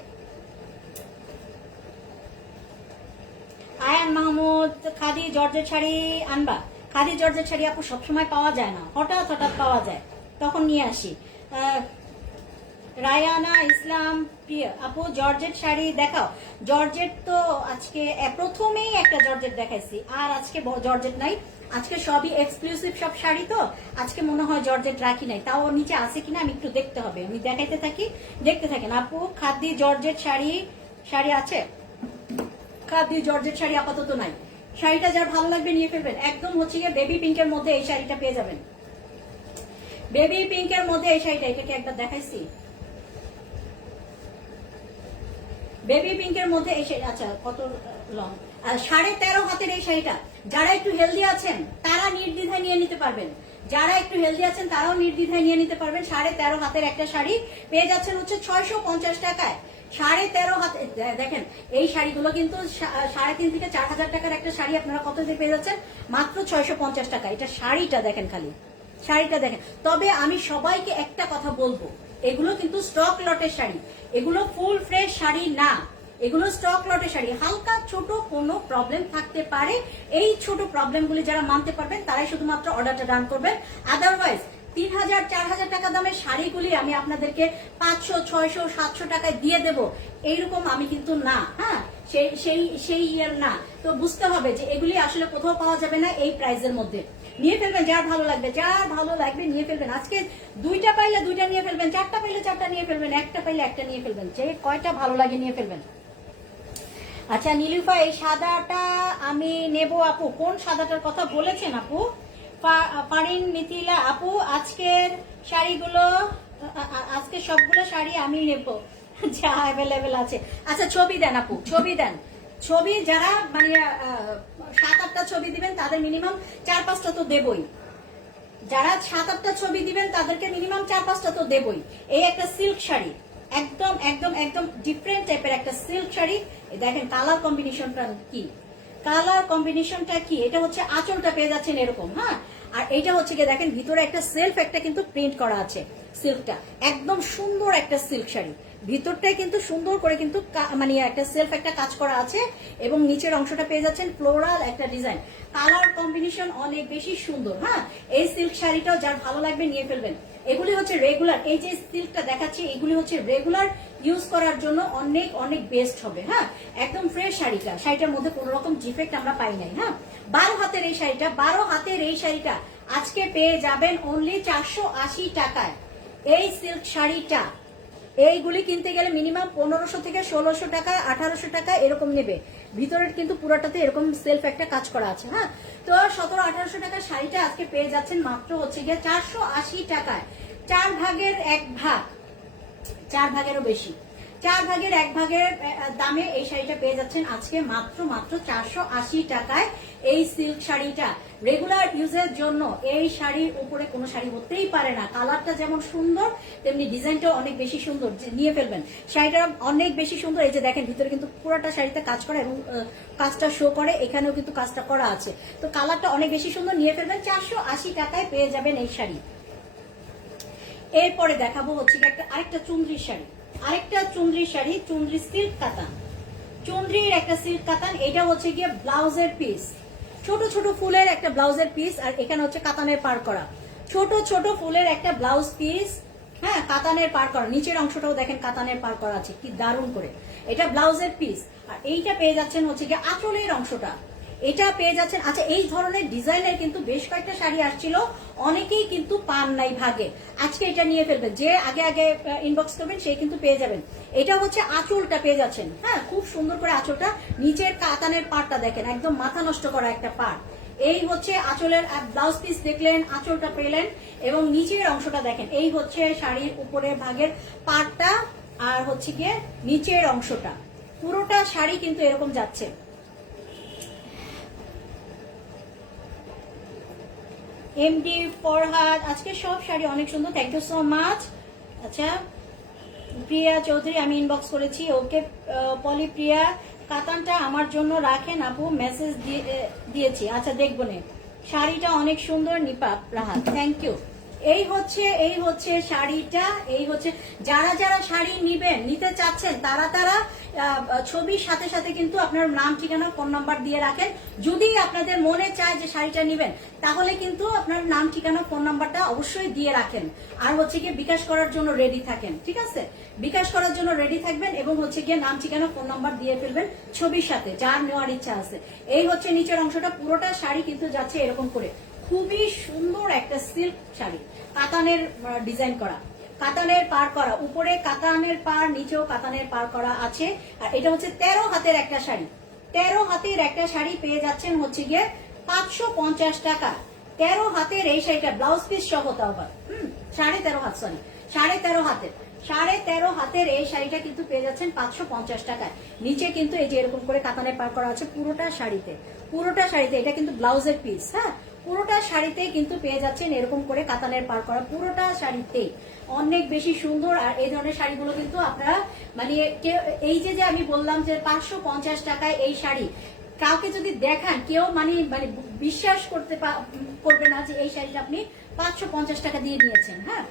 আয়ান মাহমুদ, খাদি জর্জেট শাড়ি আনবা? খাদি জর্জেট শাড়ি আপু সবসময় পাওয়া যায় না, হঠাৎ পাওয়া যায়, তখন নিয়ে আসি। রায়ানা ইসলাম, প্রিয় আপু, জর্জেট শাড়ি দেখাও। জর্জেট তো আজকে প্রথমেই একটা জর্জেট দেখাইছি, আর আজকে জর্জেট নাই। আজকে সবই এক্সক্লুসিভ সব শাড়ি, তো আজকে মনে হয় জর্জেট রাখি নাই। তাও নিচে আছে কিনা আমি একটু দেখতে হবে, আমি দেখাইতে থাকি, দেখতে থাকেন। আপু, খাদি জর্জেট শাড়ি আছে? খাদি জর্জেট শাড়ি আপাতত নাই। শাড়িটা যার ভালো লাগবে নিয়ে ফেলবেন। একদম হচ্ছে গিয়ে বেবি পিঙ্কের মধ্যে এই শাড়িটা পেয়ে যাবেন। বেবি পিঙ্কের মধ্যে এই শাড়িটা, এটাকে একবার দেখাইছি। বেবি পিঙ্কের মধ্যে এই শাড়ি, আচ্ছা কত লং, 13.5 হাতের এই শাড়িটা। যারা একটু হেলদি আছেন তারা নির্দ্বিধায় নিয়ে নিতে পারবেন, তারাও নির্দ্বিধায় নিয়ে নিতে পারবেন। 13.5 হাতের একটা শাড়ি পেয়ে যাচ্ছেন হচ্ছে 650 টাকায়। 13.5 হাতে দেখেন, এই শাড়িগুলো কিন্তু 3.5 থেকে 4000 টাকার একটা শাড়ি আপনারা কত দিয়ে পেয়ে যাচ্ছেন? মাত্র 650 টাকা। এটা শাড়িটা দেখেন, খালি শাড়িটা দেখেন। তবে আমি সবাইকে একটা কথা বলবো, এগুলো কিন্তু স্টক লটের শাড়ি, এগুলো ফুল ফ্রেশ শাড়ি না, এগুলো স্টক লটের শাড়ি। হালকা ছোট কোনো প্রবলেম থাকতে পারে, এই ছোট প্রবলেমগুলি যারা মানতে পারবেন তারাই শুধুমাত্র অর্ডারটা ডান করবেন। আদারওয়াইজ 3000, 4000 টাকা দামের শাড়িগুলি আমি আপনাদেরকে 500, 600, 700 টাকায় দিয়ে দেব, এইরকম আমি কিন্তু না। হ্যাঁ, সেই ইয়ের না। তো বুঝতে হবে যে এগুলি আসলে কোথাও পাওয়া যাবে না এই প্রাইসের মধ্যে। নিয়ে ফেলবেন, যার ভালো লাগবে, যার ভালো লাগবে নিয়ে ফেলবেন। আজকে 2টা পাইলে 2টা নিয়ে ফেলবেন, 4টা পাইলে 4টা নিয়ে ফেলবেন, 1টা পাইলে 1টা নিয়ে ফেলবেন, যে কয়টা ভালো লাগে নিয়ে ফেলবেন। আচ্ছা নীলুফা, এই সাদাটা আমি নেব আপু, কোন সাদাটার কথা বলেছেন আপু? ফারিন মিথিলা আপু, আজকের শাড়িগুলো, আজকে সবগুলো শাড়ি আমি নেব যা অ্যাভেলেবেল আছে। আচ্ছা ছবি দেন আপু, ছবি দেন, ছবি যারা মানে 7-8টা ছবি দিবেন তাদের মিনিমাম 4-5টা তো দেবই, যারা 7-8টা ছবি দিবেন তাদেরকে মিনিমাম 4-5টা তো দেবই। এই একটা সিল্ক শাড়ি, একদম একদম একদম ডিফারেন্ট টাইপের একটা সিল্ক শাড়ি। দেখেন কালার কম্বিনেশনটা কি, কালার কম্বিনেশনটা কি, এটা হচ্ছে আঁচলটা পেয়ে যাচ্ছেন এরকম, হ্যাঁ। আর এইটা হচ্ছে কি দেখেন ভিতরে একটা সেলফ একটা কিন্তু প্রিন্ট করা আছে, সিল্কটা একদম সুন্দর একটা সিল্ক শাড়ি, ভিতরটাই কিন্তু সুন্দর করে কিন্তু মানে একটা সেলফ একটা কাজ করা আছে, এবং নিচের অংশটা পেয়ে যাচ্ছেন ফ্লোরাল একটা ডিজাইন। কালার কম্বিনেশন অনেক বেশি সুন্দর, হ্যাঁ। এই সিল্ক শাড়িটাও যার ভালো লাগবে নিয়ে ফেলবেন। এগুলি হচ্ছে রেগুলার, এই যে সিল্কটা দেখাচ্ছি এগুলি হচ্ছে রেগুলার ইউজ করার জন্য অনেক অনেক বেস্ট হবে, হ্যাঁ। একদম ফ্রেশ শাড়িটা, শাড়িটার মধ্যে কোনো রকম ডিফেক্ট আমরা পাই নাই, হ্যাঁ। 12 হাতের এই শাড়িটা, 12 হাতের এই শাড়িটা আজকে পেয়ে যাবেন অনলি 480 টাকায়। এই সিল্ক শাড়িটা এইগুলি কিনতে গেলে মিনিমাম 1500 থেকে 1600 টাকা, 1800 টাকা এরকম নেবে। ভিতরের কিন্তু পুরোটাতে এরকম সেলফ একটা কাজ করা আছে, হ্যাঁ। তো 1700-1800 টাকার শাড়িটা আজকে পেয়ে যাচ্ছেন মাত্র হচ্ছে গিয়ে 480 টাকায়। 4 ভাগের 1 ভাগ, 4 ভাগেরও বেশি, 4 ভাগের 1 ভাগের দামে এই শাড়িটা পেয়ে যাচ্ছেন আজকে মাত্র 480 টাকায়। এই সিল্ক শাড়িটা রেগুলার ইউজের জন্য এই শাড়ির উপরে কোনো শাড়ি হতেই পারে না। কালারটা যেমন সুন্দর তেমনি ডিজাইনটাও অনেক বেশি সুন্দর, নিয়ে ফেলবেন। শাড়িটা অনেক বেশি সুন্দর, এই যে দেখেন ভিতরে কিন্তু পুরোটা শাড়িতে কাজ করা এবং কাজটা শো করে, এখানেও কিন্তু কাজটা করা আছে। তো কালারটা অনেক বেশি সুন্দর, নিয়ে ফেলবেন। 480 টাকায় পেয়ে যাবেন এই শাড়ি। এরপরে দেখাবো হচ্ছে একটা আরেকটা চুনরির শাড়ি, আরেকটা চুনরির শাড়ি, চুনরি সিল্ক কাতান, চুনরির একটা সিল্ক কাতান। এটা হচ্ছে গিয়ে ব্লাউজের পিস, ছোট ছোট ফুলের একটা ব্লাউজের পিস, আর এখানে হচ্ছে কাতানের পার করা, ছোট ছোট ফুলের একটা ব্লাউজ পিস, হ্যাঁ। কাতানের পার করা, নিচের অংশটাও দেখেন কাতানের পার করা আছে, কি দারুণ করে। এটা ব্লাউজের পিস, আর এইটা পেয়ে যাচ্ছেন হচ্ছে গিয়ে আঁচলের অংশটা, এটা পেয়ে যাচ্ছেন। আচ্ছা এই ধরনের ডিজাইনের কিন্তু বেশ কয়েকটা শাড়ি আসছিল, অনেকেই কিন্তু পান নাই ভাগে, আজকে এটা নিয়ে ফেলবেন। যে আগে আগে ইনবক্স করবেন সেই কিন্তু পেয়ে যাবেন। এটা হচ্ছে আঁচলটা পেয়ে যাচ্ছেন, হ্যাঁ, খুব সুন্দর করে আঁচলটা, নিচের কাতানের পাড়টা দেখেন একদম মাথা নষ্ট করা একটা পাড়। এই হচ্ছে আঁচলের ব্লাউজ পিস দেখলেন, আঁচলটা পেলেন, এবং নিচের অংশটা দেখেন, এই হচ্ছে শাড়ির উপরের ভাগের পাড়টা, আর হচ্ছে গিয়ে নিচের অংশটা, পুরোটা শাড়ি কিন্তু এরকম যাচ্ছে। এমডি ফরহাদ, আজকে সব শাড়ি অনেক সুন্দর, থ্যাংক ইউ সো মাচ। আচ্ছা প্রিয়া চৌধুরী, আমি ইনবক্স করেছি, ওকে। পলি প্রিয়া, কাতানটা আমার জন্য রাখেন আপু, মেসেজ দিয়েছি, আচ্ছা দেখবো নে। শাড়িটা অনেক সুন্দর, নিপাপ রাহাত, থ্যাংক ইউ। এই হচ্ছে শাড়িটা, এই হচ্ছে যারা যারা শাড়ি নিতে চাচ্ছেন তারা ছবির সাথে সাথে কিন্তু আপনার নাম ঠিকানা ফোন নাম্বার দিয়ে রাখেন। যদি আপনাদের মনে চায় যে শাড়িটা নেবেন তাহলে কিন্তু আপনার নাম ঠিকানা ফোন নাম্বারটা অবশ্যই দিয়ে রাখেন, আর হচ্ছে গিয়ে বিকাশ করার জন্য রেডি থাকেন, ঠিক আছে। বিকাশ করার জন্য রেডি থাকবেন এবং হচ্ছে গিয়ে নাম ঠিকানা ফোন নাম্বার দিয়ে ফেলবেন ছবির সাথে, যার নেওয়ার ইচ্ছা আছে। এই হচ্ছে নিচের অংশটা, পুরোটা শাড়ি কিন্তু যাচ্ছে এরকম করে, খুবই সুন্দর একটা সিল্ক শাড়ি, কাতানের ডিজাইন করা, কাতানের পার করা, উপরে কাতানের পার, নিচেও কাতানের পার করা আছে। আর এটা হচ্ছে 13 হাতের একটা শাড়ি, 13 হাতের একটা শাড়ি পেয়ে যাচ্ছেন হচ্ছে গিয়ে 550 টাকা। 13 হাতের এই শাড়িটা ব্লাউজ পিস সহ, তাও আবার 13.5 হাত, সরি 13.5 হাতের, 13.5 হাতের এই শাড়িটা কিন্তু পেয়ে যাচ্ছেন 550 টাকায়। নিচে কিন্তু এই যে এরকম করে কাতানের পার করা আছে পুরোটা শাড়িতে, পুরোটা শাড়িতে। এটা কিন্তু ব্লাউজের পিস, হ্যাঁ, পুরোটা শাড়িতে কিন্তু পেয়ে যাচ্ছেন এরকম করে কাতানের পার করা, পুরোটা শাড়িতে অনেক বেশি সুন্দর। আর এই ধরনের শাড়িগুলো কিন্তু আপনারা মানে এই যে আমি বললাম যে 550 টাকায় এই শাড়ি, কাউকে যদি দেখান কেউ মানে বিশ্বাস করবে না যে এই শাড়িটা আপনি 550 টাকা দিয়ে নিয়েছেন, হ্যাঁ।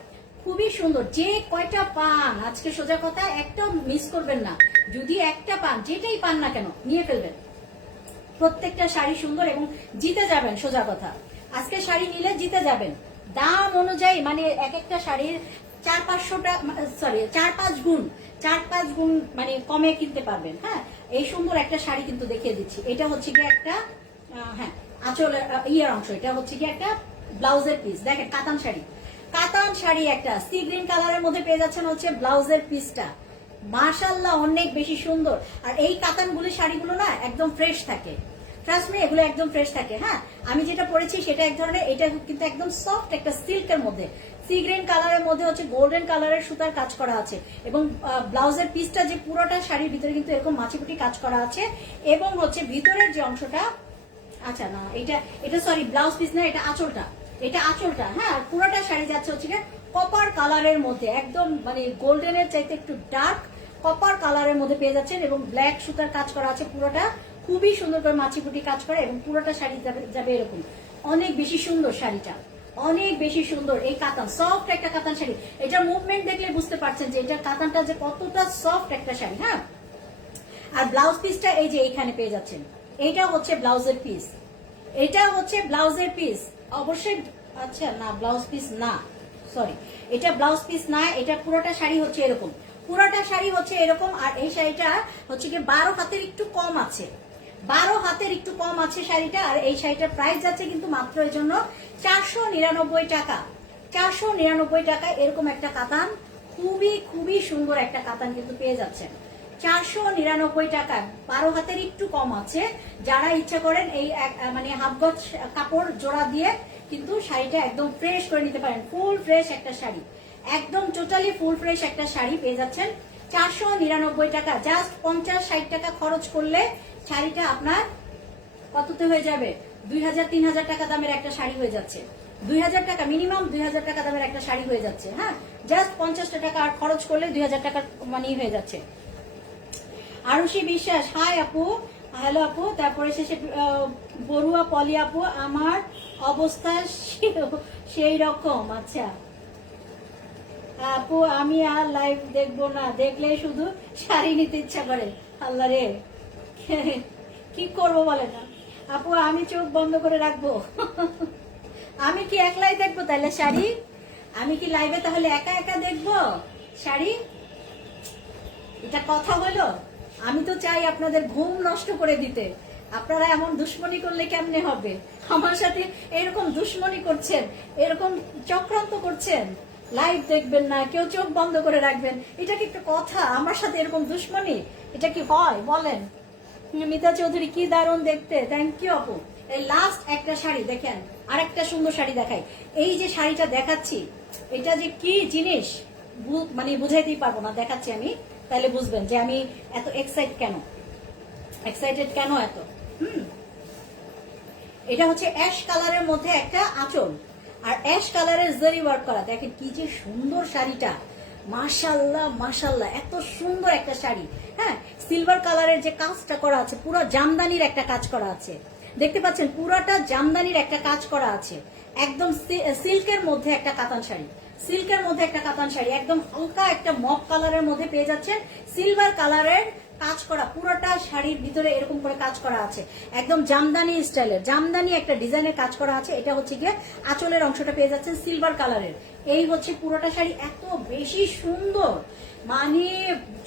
খুবই সুন্দর, যে কয়টা পান আজকে সোজা কথা একটাও মিস করবেন না। যদি একটা পান, যেটাই পান না কেন নিয়ে ফেলবেন। প্রত্যেকটা শাড়ি সুন্দর এবং জিতে যাবেন, সোজা কথা। আজকে শাড়ি নিলে জিতে যাবেন, দাম অনুযায়ী মানে এক একটা শাড়ির 4-500 টাকা, সরি 4-5 গুণ মানে কমে কিনতে পারবেন, হ্যাঁ। এই সুন্দর একটা শাড়ি কিন্তু দেখিয়ে দিচ্ছি, এটা হচ্ছে গিয়ে একটা, হ্যাঁ আঁচলের ইয়ের অংশ, এটা হচ্ছে কি একটা ব্লাউজের পিস। দেখেন কাতান শাড়ি, কাতান শাড়ি একটা সি গ্রিন কালারের মধ্যে পেয়ে যাচ্ছেন হচ্ছে ব্লাউজের পিসটা। মাশাআল্লাহ অনেক বেশি সুন্দর। আর এই কাতানগুলি শাড়িগুলো না একদম ফ্রেশ থাকে, ট্রাস্ট মি, এগুলো একদম ফ্রেশ থাকে। হ্যাঁ, আমি যেটা পরেছি সেটা এক ধরনের, এটা কিন্তু একদম সফট একটা সিল্কের মধ্যে, সি গ্রিন কালারের মধ্যে হচ্ছে গোল্ডেন কালারের সুতার কাজ করা আছে, এবং ব্লাউজের পিসটা যে পুরোটা শাড়ির ভিতরে কিন্তু এরকম মাছিপুটি কাজ করা আছে, এবং হচ্ছে ভিতরের যে অংশটা, আচ্ছা না এটা এটা সরি ব্লাউজ পিস না, এটা আঁচলটা, এটা আঁচলটা। হ্যাঁ, আর পুরোটা শাড়ি যাচ্ছে হচ্ছে কপার কালারের মধ্যে, একদম মানে গোল্ডেনের চাইতে একটু ডার্ক কপার কালারের মধ্যে পেয়ে যাচ্ছেন, এবং ব্ল্যাক সুতার কাজ করা আছে পুরোটা, খুবই সুন্দর করে মাছিপুটি কাজ করে, এবং পুরোটা শাড়ি যাবে এরকম। অনেক বেশি সুন্দর শাড়িটা, অনেক বেশি সুন্দর। এই কাতান সফট একটা কাতান শাড়ি, এটার মুভমেন্ট দেখলে বুঝতে পারছেন যে এটা কাতানটা যে কতটা সফট একটা শাড়ি। হ্যাঁ, আর ব্লাউজ পিসটা এই যে এইখানে পেয়ে যাচ্ছেন, এইটা হচ্ছে ব্লাউজের পিস, এটা হচ্ছে ব্লাউজের পিস অবশ্যই। আচ্ছা না, ব্লাউজ পিস না, সরি, এটা ব্লাউজ পিস না, এটা পুরোটা শাড়ি হচ্ছে এরকম, পুরোটা শাড়ি হচ্ছে এরকম। আর এই শাড়িটা হচ্ছে কি 12 হাতের একটু কম আছে, 12 হাতের একটু কম আছে শাড়িটা। আর এই শাড়িটার প্রাইস যাচ্ছে কিন্তু মাত্র এর জন্য 499 টাকা, 499 টাকা। এরকম একটা কাতান, খুবই খুবই সুন্দর একটা কাতান কিন্তু পেয়ে যাচ্ছেন 499 টাকা, 12 হাতের একটু কম আছে। যারা ইচ্ছা করেন এই মানে হাফ গজ কাপড় জোড়া দিয়ে কিন্তু শাড়িটা একদম ফ্রেশ করে নিতে পারেন, ফুল ফ্রেশ একটা শাড়ি, একদম টোটালি ফুল ফ্রেশ একটা শাড়ি পেয়ে যাচ্ছেন 499 টাকা। জাস্ট 50-60 টাকা খরচ করলে শাড়িটা আপনার কততে হয়ে যাবে? 2000-3000 টাকা দামের একটা শাড়ি হয়ে যাচ্ছে, 2000 টাকা মিনিমাম, 2000 টাকা দামের একটা শাড়ি হয়ে যাচ্ছে। হ্যাঁ, জাস্ট 50 টাকা আর খরচ করলে 2000 টাকার মানি হয়ে যাচ্ছে। আরুষি বিশ্বাস, হাই আপু, হ্যালো আপু। তারপরে শেষে বড়ুয়া পলি আপু, আমার অবস্থা সেই রকম। আচ্ছা আপু, আমি আর লাইভ দেখবো না, দেখলে শুধু শাড়ি নিতে ইচ্ছা করে। আল্লাহ রে, কি করবো বলে না আপু, আমি চোখ বন্ধ করে রাখবো? আমি কি একলাই দেখবো তাহলে শাড়ি? আমি কি লাইভে তাহলে একা একা দেখবো শাড়ি? এটা কথা হলো? আমি তো চাই আপনাদের ঘুম নষ্ট করে দিতে, আপনারা এমন দুশ্মনী করলে কেমনে হবে? আমার সাথে এরকম দুশ্মনী করছেন, এরকম চক্রান্ত করছেন, লাইভ দেখবেন না, কেউ চোখ বন্ধ করে রাখবেন, এটা কি একটা কথা? আমার সাথে এরকম দুশ্মনী, এটা কি হয় বলেন? মিতা চৌধুরী, কি দারুণ দেখতে, থ্যাংক ইউ আপু। এই লাস্ট একটা শাড়ি দেখেন, আর একটা সুন্দর শাড়ি দেখাই। এই যে শাড়িটা দেখাচ্ছি, এটা যে কি জিনিস মানে বুঝাইতেই পারবো না, দেখাচ্ছি আমি, তাহলে বুঝবেন যে আমি এত এক্সাইটেড কেন এত। এটা হচ্ছে অ্যাশ কালারের মধ্যে একটা আঁচল, আর অ্যাশ কালারের জরি ওয়ার্ক করা। দেখেন কি যে সুন্দর শাড়িটা, মাশাল্লাহ মাশাল্লাহ, এত সুন্দর একটা শাড়ি। হ্যাঁ, সিলভার কালারের যে কাজটা করা আছে, পুরো জামদানির একটা কাজ করা আছে, দেখতে পাচ্ছেন পুরাটা জামদানির একটা কাজ করা আছে, একদম সিল্কের মধ্যে একটা কাতান শাড়ি, সিল্কের মধ্যে একটা কাতান শাড়ি, একদম হালকা একটা মক কালারের মধ্যে পেয়ে যাচ্ছেন, সিলভার কালারের কাজ করা, পুরোটা শাড়ির ভিতরে এরকম করে কাজ করা আছে, একদম জামদানি স্টাইলের, জামদানি একটা ডিজাইনের কাজ করা আছে। এটা হচ্ছে গিয়ে আঁচলের অংশটা পেয়ে যাচ্ছেন সিলভার কালারের। এই হচ্ছে পুরোটা শাড়ি, এত বেশি সুন্দর, মানে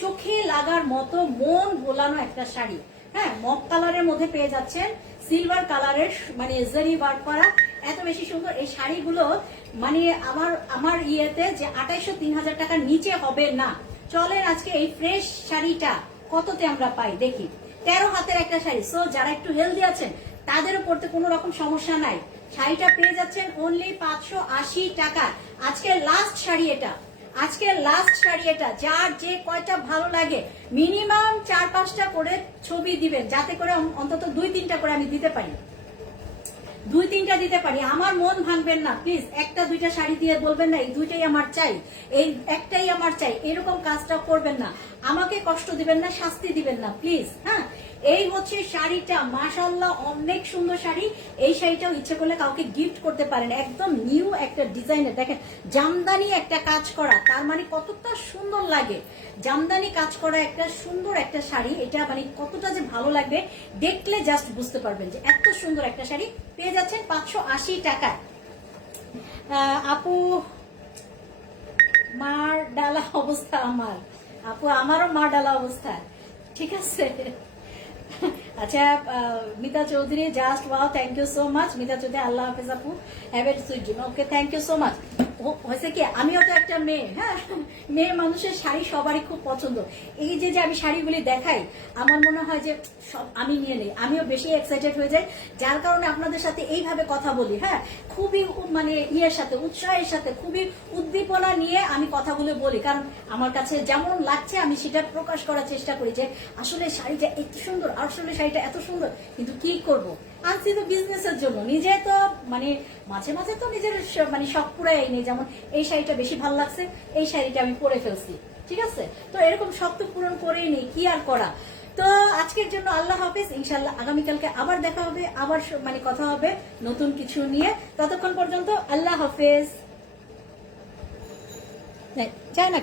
চোখে লাগার মতো, মন ভোলানো একটা শাড়ি। হ্যাঁ, মক কালারের মধ্যে পেয়ে যাচ্ছেন, সিলভার কালারের মানে জারি ওয়ার্ক করা, এত বেশি সুন্দর এই শাড়িগুলো। মানে আমার ইয়েতে যে 2800-3000 টাকার নিচে হবে না। চলেন আজকে এই ফ্রেশ শাড়িটা কততে আমরা পাই দেখি। 13 হাতের একটা শাড়ি, সো যারা একটু হেলদি আছেন তাদেরও পড়তে কোনো রকম সমস্যা নাই। শাড়িটা পেয়ে যাচ্ছেন অনলি 580 টাকা। আজকের লাস্ট শাড়ি এটা, আজকের লাস্ট শাড়ি এটা। যার যে কয়টা ভালো লাগে মিনিমাম 4-5টা করে ছবি দিবেন, যাতে করে অন্তত 2-3টা করে আমি দিতে পারি, 2-3টা দিতে পারি। আমার মন ভাঙবেন না প্লিজ, 1-2টা শাড়ি দিয়ে বলবেন না এই 2টাই আমার চাই, এই একটাই আমার চাই, এরকম কাজটা করবেন না, আমাকে কষ্ট দিবেন না, শাস্তি দিবেন না প্লিজ। হ্যাঁ, এই হচ্ছে শাড়িটা, মাশাআল্লাহ অনেক সুন্দর শাড়ি। এই শাড়িটাও ইচ্ছে করলে কাউকে গিফট করতে পারেন, একদম নিউ একটা ডিজাইনের। দেখেন জামদানি একটা কাজ করা, তার মানে কতটা সুন্দর লাগে, জামদানি কাজ করা একটা সুন্দর একটা শাড়ি। এটা মানে কতটা যে ভালো লাগবে দেখলে জাস্ট বুঝতে পারবেন যে এত সুন্দর একটা শাড়ি পেয়ে যাচ্ছেন 580 টাকায়। আপু, মার ডালা অবস্থা আমার, আপু আমারও মার ডালা অবস্থা, ঠিক আছে। আচ্ছা, Mita Chowdhury, just wow, thank you so much. Mita Chowdhury, আল্লাহ হাফেজ আপু, have a sweet dream. Okay, thank you so much. হয়েছে কি, আমিও তো একটা মেয়ে, হ্যাঁ, মেয়ে মানুষের শাড়ি সবারই খুব পছন্দ। এই যে যে আমি শাড়িগুলি দেখাই, আমার মনে হয় যে সব আমি নিয়ে নেই, আমিও বেশি এক্সাইটেড হয়ে যাই, যার কারণে আপনাদের সাথে এইভাবে কথা বলি। হ্যাঁ, খুবই মানে ইয়ের সাথে, উৎসাহের সাথে, খুবই উদ্দীপনা নিয়ে আমি কথাগুলো বলি, কারণ আমার কাছে যেমন লাগছে আমি সেটা প্রকাশ করার চেষ্টা করি যে আসলে শাড়িটা এত সুন্দর, আসলে শাড়িটা এত সুন্দর। কিন্তু কি করব, আনছি তো বিজনেসের জন্য, নিজে তো মানে মাঝে মাঝে তো নিজের মানে শখ পুরাই নেই। যেমন এই শাড়িটা বেশি ভালো লাগছে, এই শাড়িটা আমি পরে ফেলছি, ঠিক আছে, তো এরকম শখ তো পূরণ করেই নেই, কি আর করা। তো আজকের জন্য আল্লাহ হাফেজ, ইনশাল্লাহ আগামীকালকে আবার দেখা হবে, আবার মানে কথা হবে নতুন কিছু নিয়ে। ততক্ষণ পর্যন্ত আল্লাহ হাফেজ। যায় না।